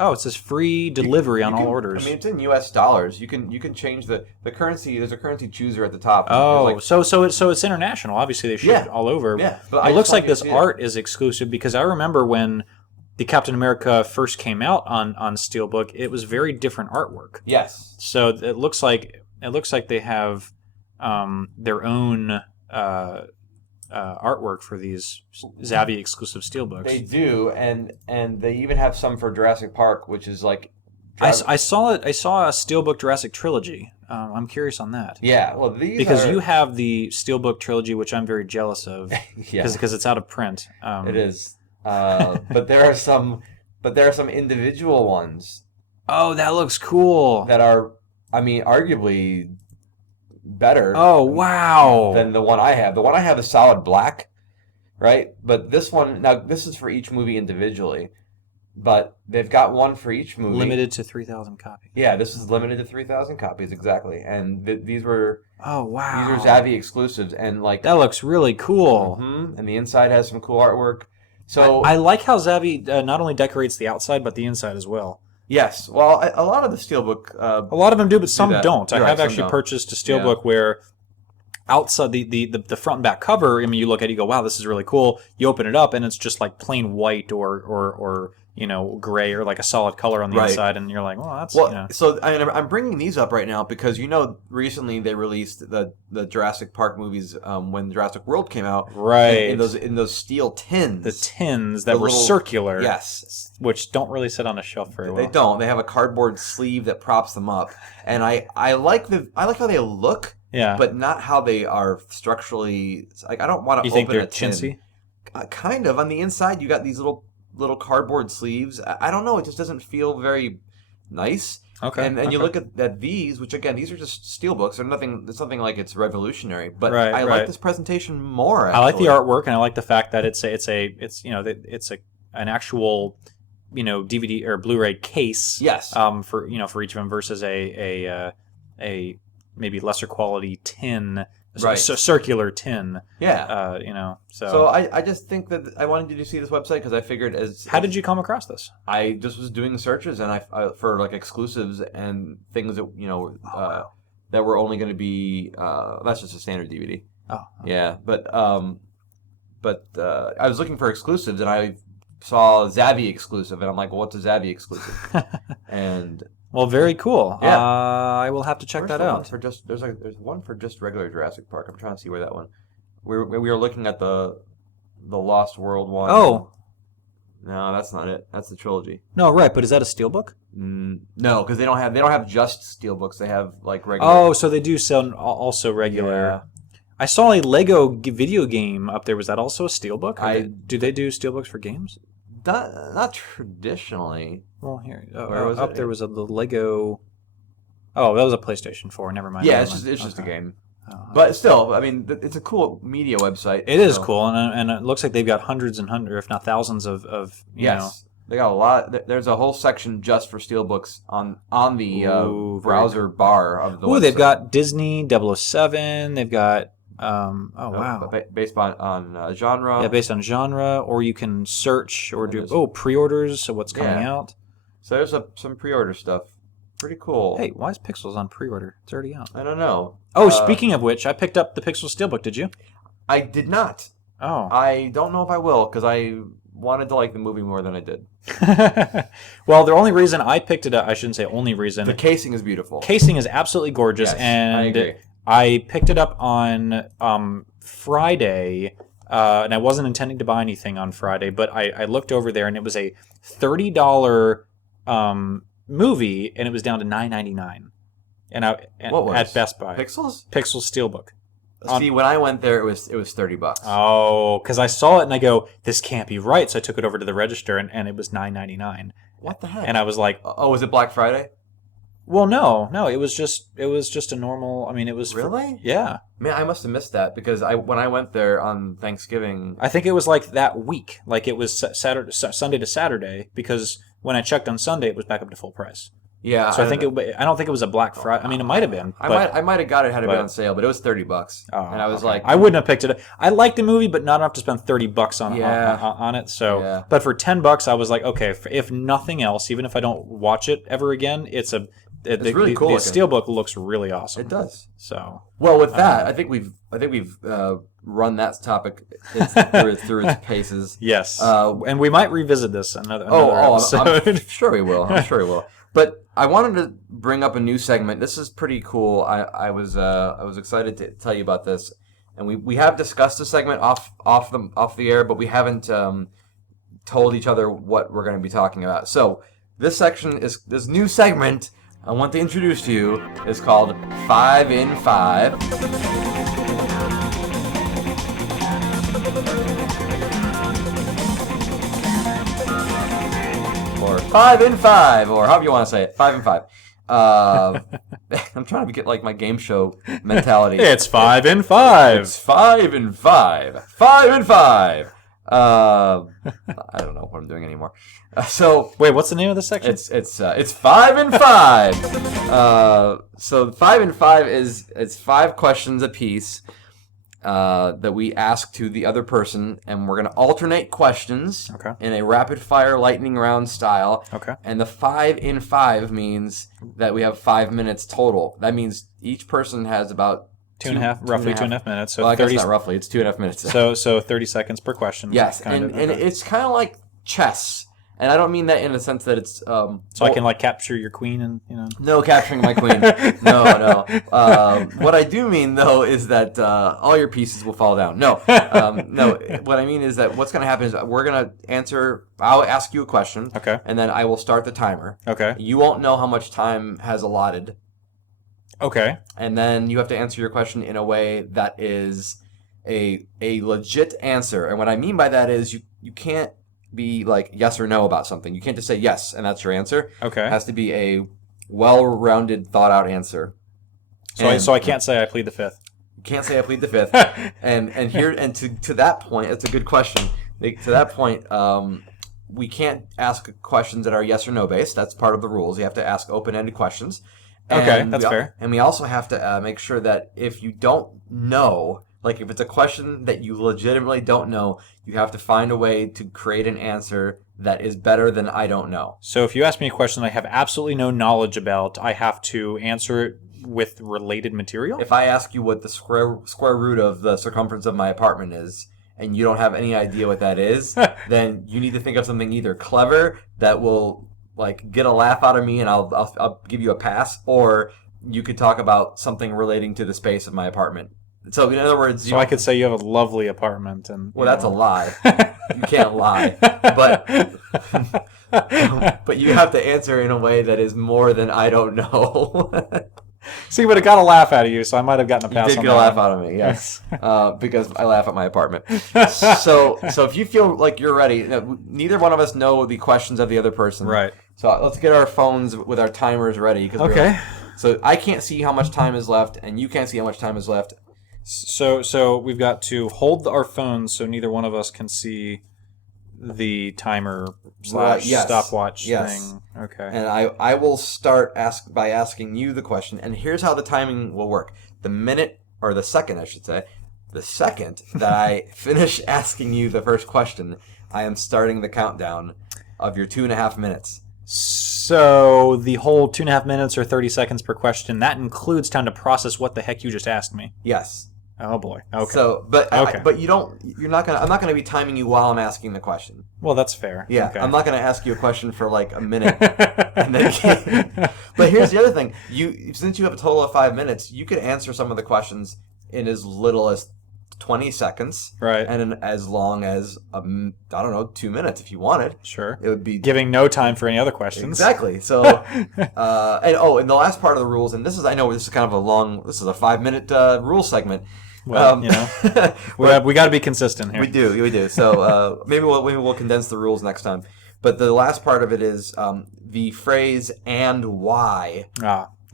It says free delivery on all orders. I mean, it's in U.S. dollars. You can change the currency. There's a currency chooser at the top. Oh, so it's international. Obviously, they ship all over. Yeah, but it looks like this art is exclusive because I remember when the Captain America first came out on Steelbook, it was very different artwork. Yes. So it looks like they have their own artwork for these Zavvi exclusive steelbooks. They do, and they even have some for Jurassic Park, which is like I saw it. I saw a Steelbook Jurassic trilogy. I'm curious on that. Yeah, well, these Because are, you have the Steelbook trilogy, which I'm very jealous of, yeah, because it's out of print. it is. But there are some individual ones Oh, that looks cool. that are, I mean, arguably better. Oh, wow. Than the one I have. The one I have is solid black, right? But this one, now this is for each movie individually, but they've got one for each movie. Limited to 3,000 copies. Yeah, this is limited to 3,000 copies, exactly. And these were Oh, wow. these are Zavvi exclusives, and like That looks really cool. and the inside has some cool artwork. So I like how Zavvi not only decorates the outside, but the inside as well. yes, well, a lot of the Steelbook, A lot of them do, but some that. don't. You're I right, have some actually don't. purchased a Steelbook where outside the front and back cover, I mean, you look at it, you go, wow, this is really cool. You open it up, and it's just like plain white or gray or like a solid color on the Right. inside, and you're like, well, that's well, so I'm bringing these up right now because recently they released the Jurassic Park movies when Jurassic World came out, right. in those steel tins. The tins that The were little- circular, Yes, which don't really sit on a shelf very well. they don't. They have a cardboard sleeve that props them up, and I like how they look, Yeah, but not how they are structurally. Like I don't want to. you think open they're a tin. chintzy? Kind of. On the inside, you got these little cardboard sleeves. I don't know. It just doesn't feel very nice. Okay, And you okay. look at these, which again, these are just steelbooks. They're nothing. It's nothing like it's revolutionary. But Right, I right. like this presentation more. I like the actually. artwork, and I like the fact that it's an actual DVD or Blu-ray case. Yes. For each of them versus a maybe lesser quality tin, Right. so circular tin. Yeah. So I just think that I wanted you to see this website because I figured how did you come across this? I just was doing searches and I for like exclusives and things that that were only going to be that's just a standard DVD. Oh, Yeah, but I was looking for exclusives and I saw Zavvi exclusive and I'm like, well, what's a Zavvi exclusive? And well, very cool. Yeah. I will have to check where's that the one out. for just there's one for just regular Jurassic Park. I'm trying to see where that one. We were looking at the Lost World one. Oh. No, that's not it. That's the trilogy. No, right, but is that a steelbook? No, because they don't have just steelbooks. They have like regular. Oh, so they do sell also regular. Yeah. I saw a Lego video game up there. Was that also a steelbook? Do they do steelbooks for games? Not traditionally. Well, here Where was up it? there was the Lego. Oh, that was a PlayStation 4. Never mind. Yeah, never it's mind. just a Okay. game. Oh, But still, I mean, it's a cool media website. it is so- cool, and it looks like they've got hundreds and hundreds, if not thousands of you know. Yes, they got a lot. There's a whole section just for steelbooks on the Ooh, very browser bar of the. Ooh, they've website. got Disney 007. They've got oh wow. Based on genre. Yeah, based on genre, or you can search or And do there's- pre-orders. So what's coming Yeah. out? So there's some pre-order stuff. Pretty cool. Hey, why is Pixels on pre-order? It's already out. I don't know. Oh, speaking of which, I picked up the Pixel Steelbook. Did you? I did not. Oh. I don't know if I will because I wanted to like the movie more than I did. Well, the only reason I picked it up, I shouldn't say only reason. The casing is beautiful. Casing is absolutely gorgeous, Yes, and I agree. I picked it up on Friday, and I wasn't intending to buy anything on Friday, but I looked over there, and it was a $30 movie, and it was down to $9.99, What was? at Best Buy. Pixels? Pixel Steelbook. See, when I went there, it was $30. Oh, because I saw it and I go, this can't be right. So I took it over to the register and it was $9.99, What the heck? and I was like, Oh, was it Black Friday? well, no, it was just a normal. I mean, it was Really? yeah. Man, I must have missed that because when I went there on Thanksgiving. I think it was like that week, like it was Sunday to Saturday, because when I checked on Sunday, it was back up to full price. Yeah. So I don't think it was a Black Friday. I mean, it might have been. I might have got it had it been but- on sale, but it was $30. Oh, And I was okay. like, I wouldn't have picked it up. I liked the movie, but not enough to spend $30 Yeah. on it. So, Yeah. but for $10, I was like, okay, if nothing else, even if I don't watch it ever again, it's really cool The looking. Steelbook looks really awesome. it does. So, Well, with that, I think we've run that topic through its paces. yes, Uh, and we might revisit this another I'm episode. sure we will. I'm sure we will. But I wanted to bring up a new segment. This is pretty cool. I was excited to tell you about this, and we have discussed the segment off the air, but we haven't told each other what we're going to be talking about. So this new segment I want to introduce to you is called 5 in 5. Or 5 in 5, or however you want to say it, 5 in 5. I'm trying to get like my game show mentality. It's 5 in 5. It's 5 in 5. 5 in 5. I don't know what I'm doing anymore. So Wait, what's the name of the section? it's 5 in 5. So 5 in 5 it's 5 questions apiece that we ask to the other person, and we're gonna alternate questions in a rapid fire lightning round style. Okay. And the 5 in 5 means that we have 5 minutes total. That means each person has about roughly 2.5 minutes. So well, I 30. guess not roughly. It's 2.5 minutes. So 30 seconds per question. Yes, kind and of, it's kind of like chess, and I don't mean that in a sense that it's so I can like capture your queen and no capturing my queen. No. What I do mean though is that all your pieces will fall down. No. What I mean is that what's going to happen is we're going to answer. I'll ask you a question. Okay. And then I will start the timer. Okay. You won't know how much time has allotted. Okay. And then you have to answer your question in a way that is a legit answer. And what I mean by that is you can't be like yes or no about something. You can't just say yes and that's your answer. Okay. It has to be a well-rounded, thought-out answer. So I can't say I plead the fifth. You can't say I plead the fifth. and to that point, it's a good question. To that point, we can't ask questions that are yes or no based. That's part of the rules. You have to ask open-ended questions. Okay, that's fair. And we also have to make sure that if you don't know, like if it's a question that you legitimately don't know, you have to find a way to create an answer that is better than I don't know. So if you ask me a question I have absolutely no knowledge about, I have to answer it with related material? If I ask you what the square root of the circumference of my apartment is, and you don't have any idea what that is, then you need to think of something either clever that will like get a laugh out of me and I'll give you a pass, or you could talk about something relating to the space of my apartment. So in other words, I could say you have a lovely apartment, and that's a lie. You can't lie, but you have to answer in a way that is more than I don't know. See, but it got a laugh out of you, so I might have gotten a pass. You did on get a that laugh one. out of me, yes, because I laugh at my apartment. So if you feel like you're ready, neither one of us know the questions of the other person, Right? So let's get our phones with our timers ready. Okay. So I can't see how much time is left, and you can't see how much time is left. So we've got to hold our phones so neither one of us can see the timer / stopwatch thing. Okay. And I will start by asking you the question, and here's how the timing will work. The second that I finish asking you the first question, I am starting the countdown of your 2.5 minutes. So the whole 2.5 minutes or 30 seconds per question, that includes time to process what the heck you just asked me. Yes. Oh boy. Okay. So, but I'm not gonna be timing you while I'm asking the question. Well, that's fair. Yeah. Okay. I'm not gonna ask you a question for like a minute. And then but here's the other thing. Since you have a total of 5 minutes, you could answer some of the questions in as little as 20 seconds. Right. And in as long as, 2 minutes if you wanted. Sure. It would be giving no time for any other questions. Exactly. So, and the last part of the rules, and this is a 5-minute rule segment. Well, we got to be consistent here. We do. So maybe we'll condense the rules next time. But the last part of it is the phrase "and why"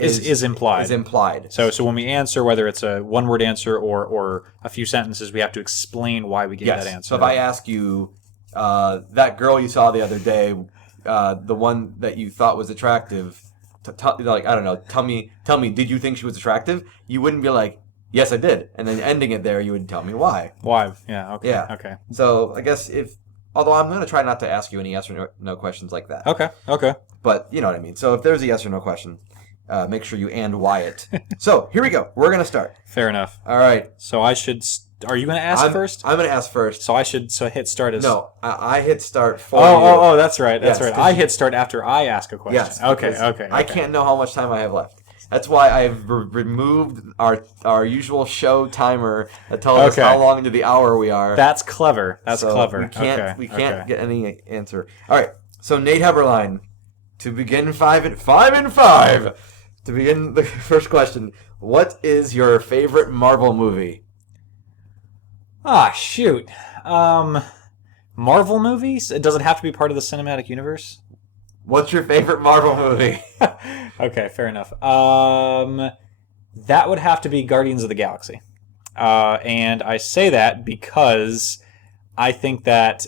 is implied. Is implied. So when we answer, whether it's a one-word answer or a few sentences, we have to explain why we gave that answer. So if I ask you, that girl you saw the other day, the one that you thought was attractive, tell me, did you think she was attractive? You wouldn't be like, yes, I did. And then ending it there, you would tell me why. Why? Yeah, okay. Yeah. Okay. So I guess although I'm going to try not to ask you any yes or no questions like that. Okay. But you know what I mean. So if there's a yes or no question, make sure you and why it. So here we go. We're going to start. Fair enough. All right. So I should... Are you going to ask first? I'm going to ask first. So I should hit start as... No, I hit start for you. Oh, that's right. That's Yes, right. I hit start after I ask a question. Yes. Okay. I can't know how much time I have left. That's why I've removed our usual show timer that tells us how long into the hour we are. That's clever. That's so clever. We can't get any answer. All right. So Nate Heberlein, To begin 5-5. To begin the first question, what is your favorite Marvel movie? Ah, shoot. Marvel movies? Does it have to be part of the cinematic universe? What's your favorite Marvel movie? Okay, fair enough. That would have to be Guardians of the Galaxy. And I say that because I think that...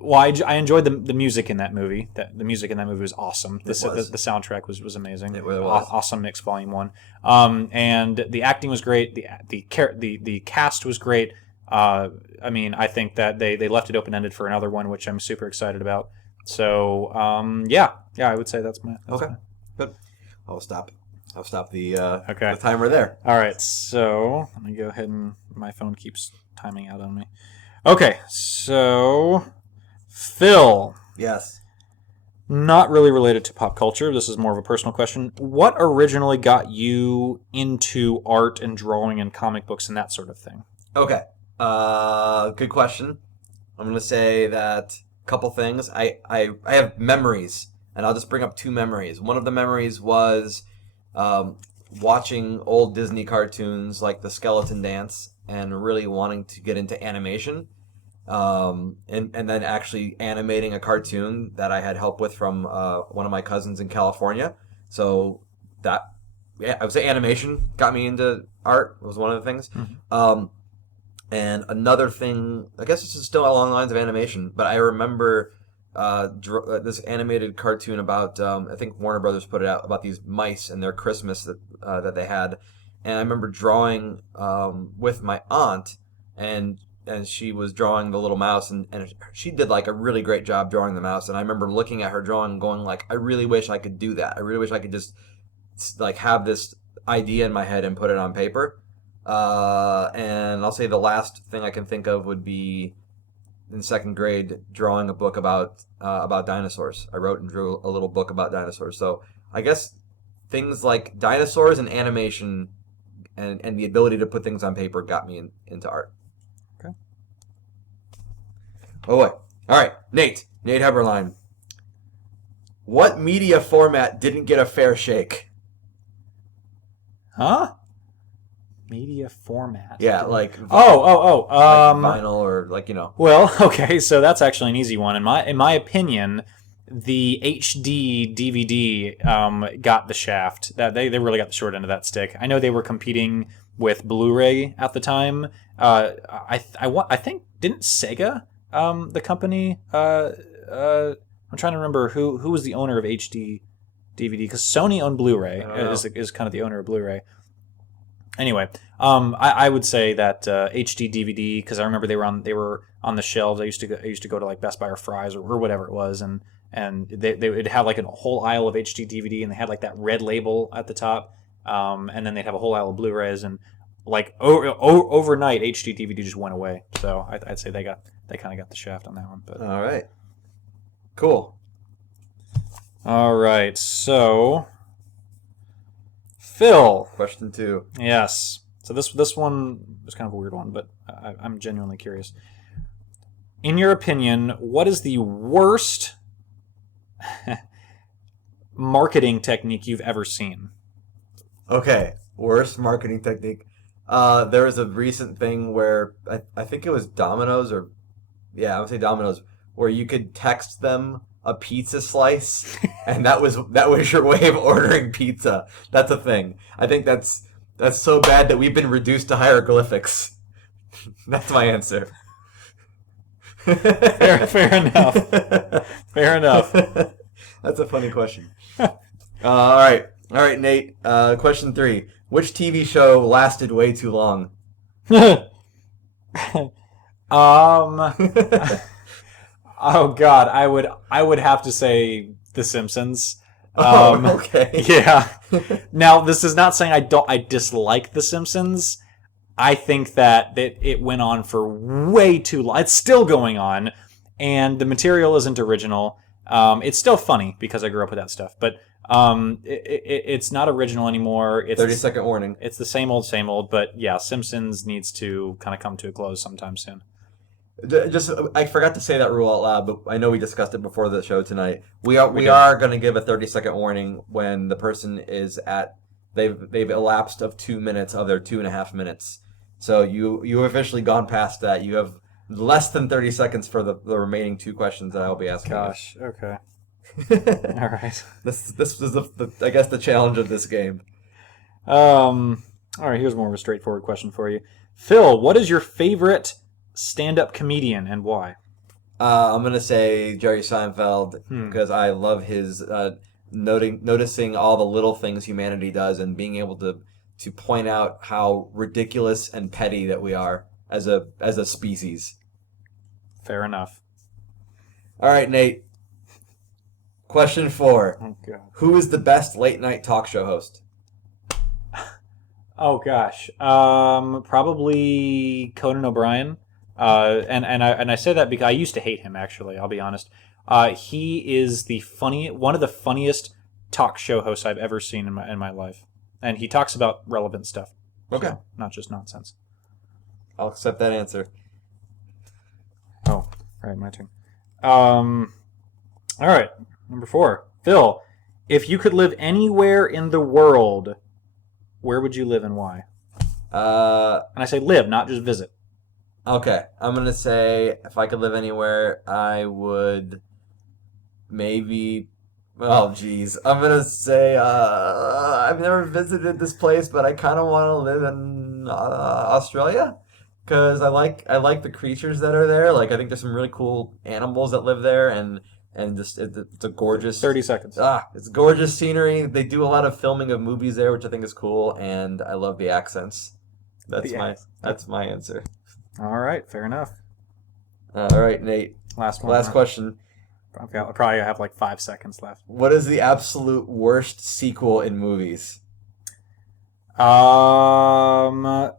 Well, I enjoyed the music in that movie. The music in that movie was awesome. The soundtrack was amazing. It really was. Awesome Mix Volume 1. And the acting was great. The cast was great. I mean, I think that they left it open-ended for another one, which I'm super excited about. So, yeah, I would say that's my... Okay, good. I'll stop the Okay. the timer there. All right, so let me go ahead and... My phone keeps timing out on me. Okay, so... Phil. Yes. Not really related to pop culture. This is more of a personal question. What originally got you into art and drawing and comic books and that sort of thing? Okay. Good question. I'm gonna say that a couple things. I have memories, and I'll just bring up two memories. One of the memories was watching old Disney cartoons like The Skeleton Dance and really wanting to get into animation. And then actually animating a cartoon that I had help with from one of my cousins in California. So that, yeah, I would say animation got me into art. Was one of the things. Mm-hmm. And another thing, I guess this is still along the lines of animation, but I remember this animated cartoon about, I think Warner Brothers put it out, about these mice and their Christmas that they had. And I remember drawing with my aunt, and she was drawing the little mouse, and she did like a really great job drawing the mouse. And I remember looking at her drawing and going like, I really wish I could do that. I really wish I could just like have this idea in my head and put it on paper. And I'll say the last thing I can think of would be in second grade drawing a book about dinosaurs. I wrote and drew a little book about dinosaurs. So I guess things like dinosaurs and animation and the ability to put things on paper got me into art. Okay. Oh, wait. All right. Nate Heberlein. What media format didn't get a fair shake? Huh? Media format. Yeah, like vinyl or like, you know. Well, okay, so that's actually an easy one. In my opinion, the HD DVD got the shaft. That they really got the short end of that stick. I know they were competing with Blu-ray at the time. I think didn't Sega, the company, I'm trying to remember who was the owner of HD DVD, because Sony owned Blu-ray, is kind of the owner of Blu-ray. Anyway, I would say that HD DVD, because I remember they were on the shelves. I used to go to like Best Buy or Fry's or whatever it was, and they would have like a whole aisle of HD DVD, and they had like that red label at the top, and then they'd have a whole aisle of Blu-rays, and like overnight HD DVD just went away. So I'd say they kind of got the shaft on that one. But all right, cool. All right, so. Phil. Question 2. Yes. So this one was kind of a weird one, but I'm genuinely curious. In your opinion, what is the worst marketing technique you've ever seen? Okay, worst marketing technique. There was a recent thing where I think it was Domino's I would say Domino's, where you could text them a pizza slice, and that was your way of ordering pizza. That's a thing. I think that's so bad that we've been reduced to hieroglyphics. That's my answer. Fair enough. Fair enough. That's a funny question. All right, Nate. Question 3: which TV show lasted way too long? Oh God, I would have to say The Simpsons. Okay. Yeah. Now, this is not saying I dislike The Simpsons. I think that it went on for way too long. It's still going on, and the material isn't original. It's still funny because I grew up with that stuff, but it's not original anymore. It's 30-second warning. It's the same old, but yeah, Simpsons needs to kind of come to a close sometime soon. Just I forgot to say that rule out loud, but I know we discussed it before the show tonight. We are going to give a 30-second warning when the person is at they've elapsed of 2 minutes of their 2.5 minutes. So you officially gone past that. You have less than 30 seconds for the remaining 2 questions that I'll be asking. Gosh, okay. All right. This was I guess the challenge of this game. All right, here's more of a straightforward question for you. Phil, what is your favorite stand-up comedian and why? I'm gonna say Jerry Seinfeld because I love his noticing all the little things humanity does and being able to point out how ridiculous and petty that we are as a species. Fair enough. All right, Nate. Question 4. Oh, God. Who is the best late night talk show host? Oh gosh, probably Conan O'Brien. And I say that because I used to hate him. Actually, I'll be honest. He is one of the funniest talk show hosts I've ever seen in my life, and he talks about relevant stuff. Okay, so, not just nonsense. I'll accept that answer. Oh, right, my turn. All right, number 4, Phil. If you could live anywhere in the world, where would you live and why? And I say live, not just visit. Okay, I'm gonna say if I could live anywhere, I would maybe. Oh, geez, I'm gonna say I've never visited this place, but I kind of want to live in Australia because I like the creatures that are there. Like I think there's some really cool animals that live there, and just it's a gorgeous. 30 seconds. It's gorgeous scenery. They do a lot of filming of movies there, which I think is cool, and I love the accents. That's my answer. All right, fair enough. All right, Nate. Last one. Last question. I'll probably have like 5 seconds left. What is the absolute worst sequel in movies? I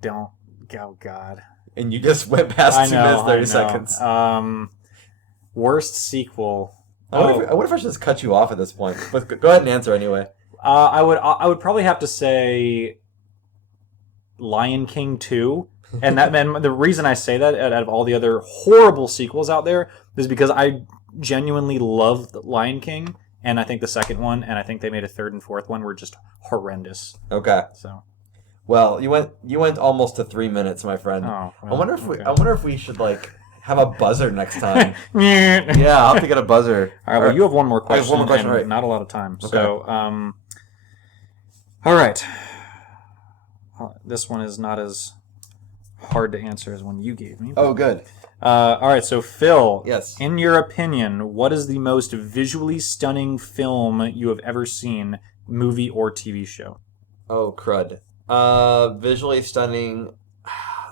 don't. Oh God. And you just went past 2 minutes 30 seconds. Worst sequel. I wonder if I should just cut you off at this point. But go ahead and answer anyway. I would probably have to say Lion King 2. And the reason I say that out of all the other horrible sequels out there is because I genuinely loved Lion King, and I think the second one, and I think they made a third and fourth one were just horrendous. Okay. So, well, you went almost to 3 minutes, my friend. Oh, well, I wonder if we should like have a buzzer next time. Yeah, I'll have to get a buzzer. All right. Well, you have one more question. I have one more question. And right. Not a lot of time. Okay. So, all right. This one is not as hard to answer as one you gave me. Oh, good. All right, so Phil, Yes. In your opinion, what is the most visually stunning film you have ever seen, movie or TV show? Oh, crud. Visually stunning.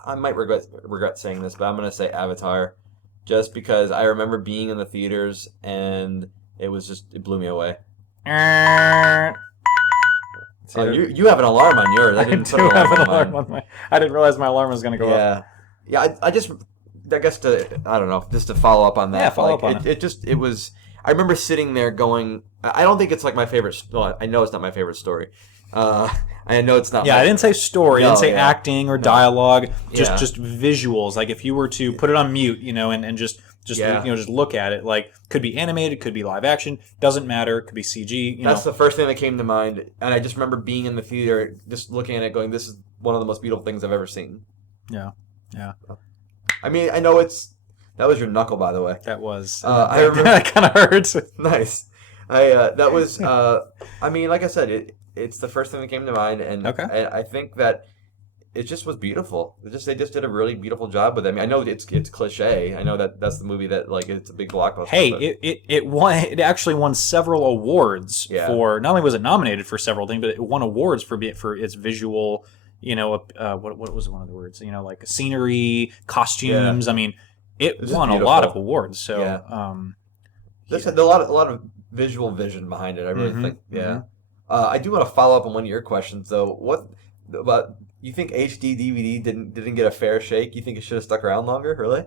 I might regret saying this, but I'm gonna say Avatar, just because I remember being in the theaters and it blew me away. Oh, you have an alarm on yours. I didn't put an alarm on mine. I didn't realize my alarm was going to go off. Yeah. I guess I don't know, just to follow up on that. Yeah, follow up on it. It was. I remember sitting there going. I don't think it's like my favorite. Well, I know it's not my favorite story. I know it's not. Yeah, I didn't say story. I didn't say yeah. acting or dialogue. Yeah. Just visuals. Like if you were to put it on mute, and just look at it. Like could be animated, could be live action. Doesn't matter. It could be CG. That's the first thing that came to mind, and I just remember being in the theater, just looking at it, going, "This is one of the most beautiful things I've ever seen." Yeah. I mean, I know that was your knuckle, by the way. That was. I remember that kind of hurts. Nice. That was. I mean, like I said, it's the first thing that came to mind, and okay. I think that it just was beautiful. They just did a really beautiful job with it. I mean, I know it's cliche. I know that's the movie that like it's a big blockbuster. Hey, but... it won. It actually won several awards for. Not only was it nominated for several things, but it won awards for its visual. What was one of the words? Like scenery, costumes. Yeah. I mean, it won beautiful. a lot of awards. So, There's a lot of visual vision behind it. I really think. Yeah. Mm-hmm. I do want to follow up on one of your questions though. What about you think HD DVD didn't get a fair shake? You think it should have stuck around longer? Really?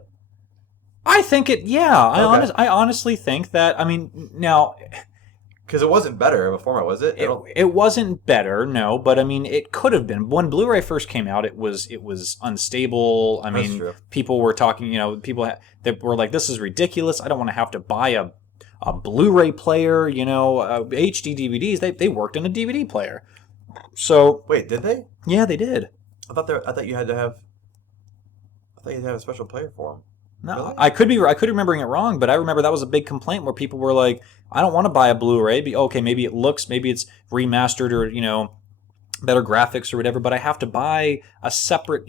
I think it. Yeah. Okay. I honestly think that. I mean, now Because it wasn't better of a format, was it? It wasn't better, no, but I mean, it could have been. When Blu-ray first came out, it was unstable. I mean, true. people were talking, that were like, "This is ridiculous. I don't want to have to buy a Blu-ray player." HD DVDs, they worked in a DVD player. So Wait, did they? yeah, they did. I thought you had to have. I thought you had to have a special player for them. No, Really? I could be remembering it wrong, but I remember that was a big complaint where people were like, "I don't want to buy a Blu-ray. Okay, maybe it's remastered or better graphics or whatever, but I have to buy a separate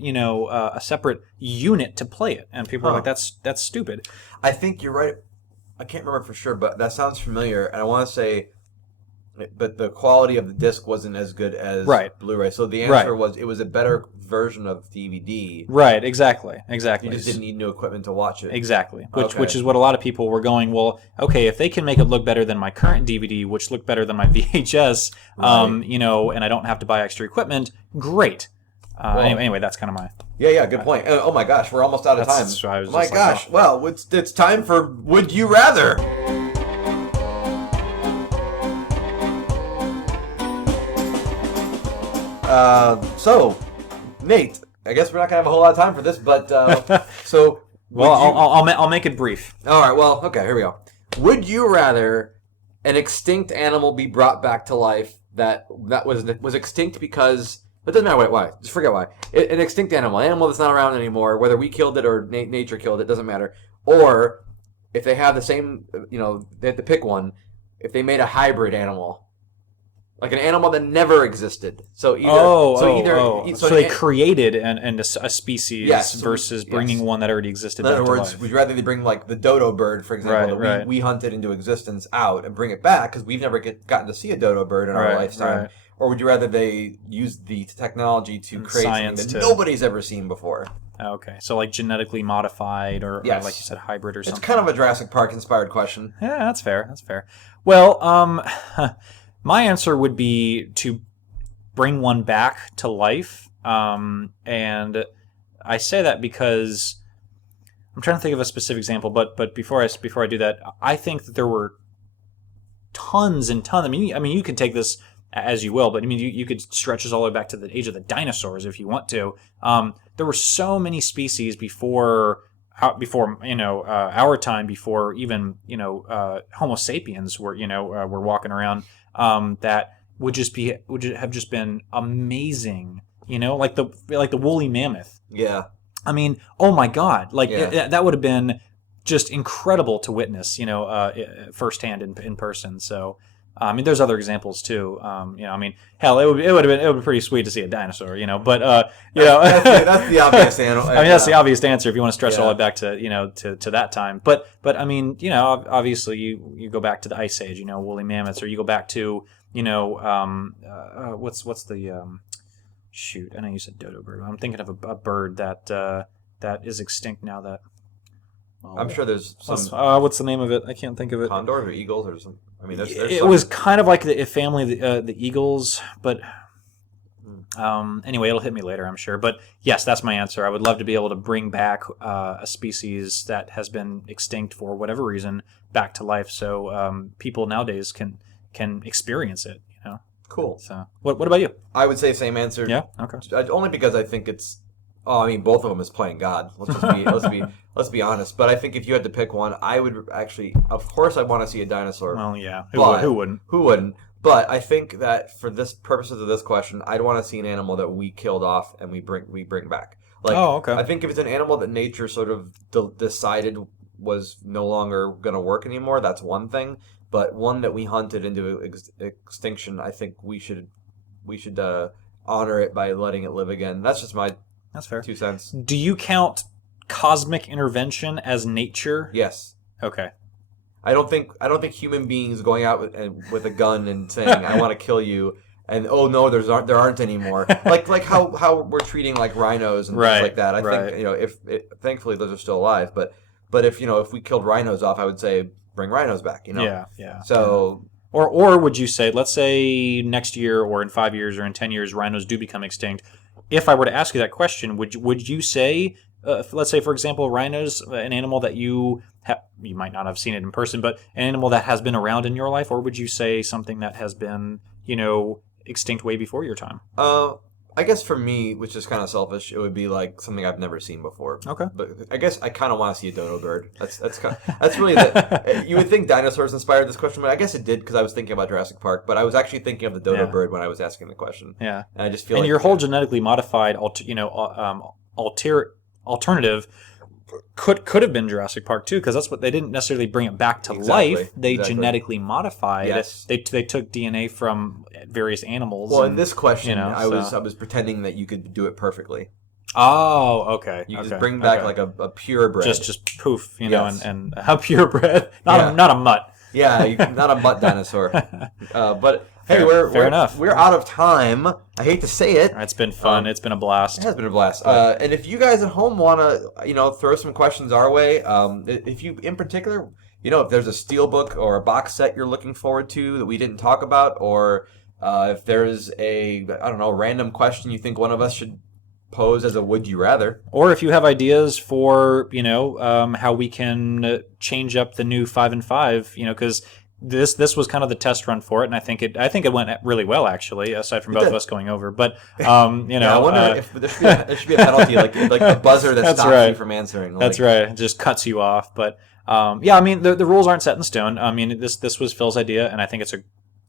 unit to play it." And people are like, "That's stupid." I think you're right. I can't remember for sure, but that sounds familiar, and I want to say, but the quality of the disc wasn't as good as Blu-ray. So the answer was it was a better version of DVD. Right, exactly. You just didn't need new equipment to watch it. Exactly, which is what a lot of people were going, well, okay, if they can make it look better than my current DVD, which looked better than my VHS, and I don't have to buy extra equipment, great. Anyway, that's kind of my... Yeah, good point. Oh my gosh, we're almost out of time. Oh my gosh, well, it's time for Would You Rather. So, Nate, I guess we're not gonna have a whole lot of time for this, but so. Well, I'll make it brief. All right. Well, okay. Here we go. Would you rather an extinct animal be brought back to life that was extinct because it doesn't matter why? Just forget why. An extinct animal that's not around anymore, whether we killed it or nature killed it, doesn't matter. Or if they have the same, they have to pick one. If they made a hybrid animal. Like an animal that never existed. So they created a species versus bringing one that already existed. In other words, we'd rather they bring like the dodo bird, for example, that we hunted into existence out and bring it back because we've never gotten to see a dodo bird in our lifetime. Right. Or would you rather they use the technology to create something that nobody's ever seen before? Okay, so like genetically modified or like you said, hybrid or something. It's kind of a Jurassic Park inspired question. Yeah, that's fair. Well, my answer would be to bring one back to life, and I say that because I'm trying to think of a specific example. But before I do that, I think that there were tons and tons. I mean, you can take this as you will, but I mean, you could stretch this all the way back to the age of the dinosaurs if you want to. There were so many species before our time, before even Homo sapiens were walking around. That would have just been amazing, like the woolly mammoth. Yeah. I mean, oh my God, that would have been just incredible to witness, firsthand in person. So, I mean, there's other examples too. Hell, it would be pretty sweet to see a dinosaur, but that's the obvious answer. I mean, that's the obvious answer if you want to stretch it all the way back to to that time. But I mean, obviously you go back to the Ice Age, woolly mammoths, or you go back to what's the shoot? I know you said dodo bird. I'm thinking of a bird that is extinct now. That I'm sure there's some. What's the name of it? I can't think of it. Condors or eagles or something. I mean, it was kind of like the family, the eagles, but anyway, it'll hit me later, I'm sure. But yes, that's my answer. I would love to be able to bring back a species that has been extinct for whatever reason back to life, so people nowadays can experience it. Cool. So, what about you? I would say same answer. Yeah. Okay. Only because I think it's. Oh, I mean, both of them is playing God. Let's be honest. But I think if you had to pick one, I would actually, of course, I want to see a dinosaur. Well, yeah. Who wouldn't? Who wouldn't? But I think that for this purposes of this question, I'd want to see an animal that we killed off and we bring back. Okay. I think if it's an animal that nature sort of decided was no longer going to work anymore, that's one thing. But one that we hunted into extinction, I think we should honor it by letting it live again. That's just my. That's fair. 2 cents. Do you count cosmic intervention as nature? Yes. Okay. I don't think human beings going out with a gun and saying I want to kill you and oh no there aren't anymore like how we're treating like rhinos and things like that. I think thankfully those are still alive, but if we killed rhinos off, I would say bring rhinos back. Yeah. So. Or would you say, let's say next year or in 5 years or in 10 years rhinos do become extinct? If I were to ask you that question, would you say, let's say, for example, rhinos, an animal that you you might not have seen it in person, but an animal that has been around in your life, or would you say something that has been, extinct way before your time? I guess for me, which is kind of selfish, it would be like something I've never seen before. Okay. But I guess I kind of want to see a dodo bird. That's really the. You would think dinosaurs inspired this question, but I guess it did because I was thinking about Jurassic Park. But I was actually thinking of the dodo bird when I was asking the question. Yeah. And I just feel and like your whole genetically modified, alternative could have been Jurassic Park too, because that's what they didn't necessarily bring it back to life. They genetically modified. Yes. They took DNA from various animals. Well, in this question, I was pretending that you could do it perfectly. Oh, okay. You just bring back like a purebred. Just poof, Yes. and a purebred, not a mutt. Yeah, not a mutt dinosaur. But hey, we're enough. We're out of time. I hate to say it. It's been fun. It's been a blast. It has been a blast. And if you guys at home want to, throw some questions our way, if you, in particular, if there's a steelbook or a box set you're looking forward to that we didn't talk about, or if there's a, random question you think one of us should pose as a would you rather, or if you have ideas for how we can change up the new 5 and 5, because this was kind of the test run for it, and I think it went really well, actually, aside from both of us going over. But I wonder if there should be a penalty, like a buzzer that stops you from answering. That's right. It just cuts you off. But the rules aren't set in stone. I mean, this was Phil's idea, and I think it's a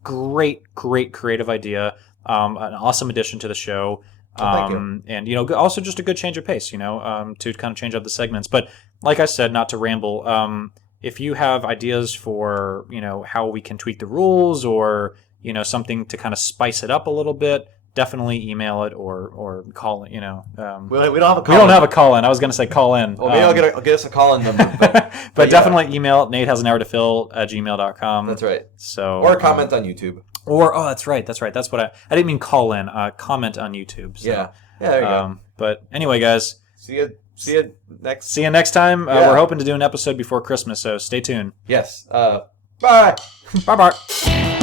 great creative idea, an awesome addition to the show. Thank you. And also just a good change of pace, to kind of change up the segments. But like I said, not to ramble, if you have ideas for how we can tweak the rules, or something to kind of spice it up a little bit, definitely email it or call it. We don't have a call. We don't have a call in. I was going to say call in. Well, maybe I'll get us a call in number. But definitely email it, natehasanhourtophil@gmail.com. That's right. So or comment on YouTube. That's right. That's what I didn't mean call in. Comment on YouTube. So, yeah. There you go. But anyway, guys. See you next time. We're hoping to do an episode before Christmas, so stay tuned. Yes. Bye. Bye.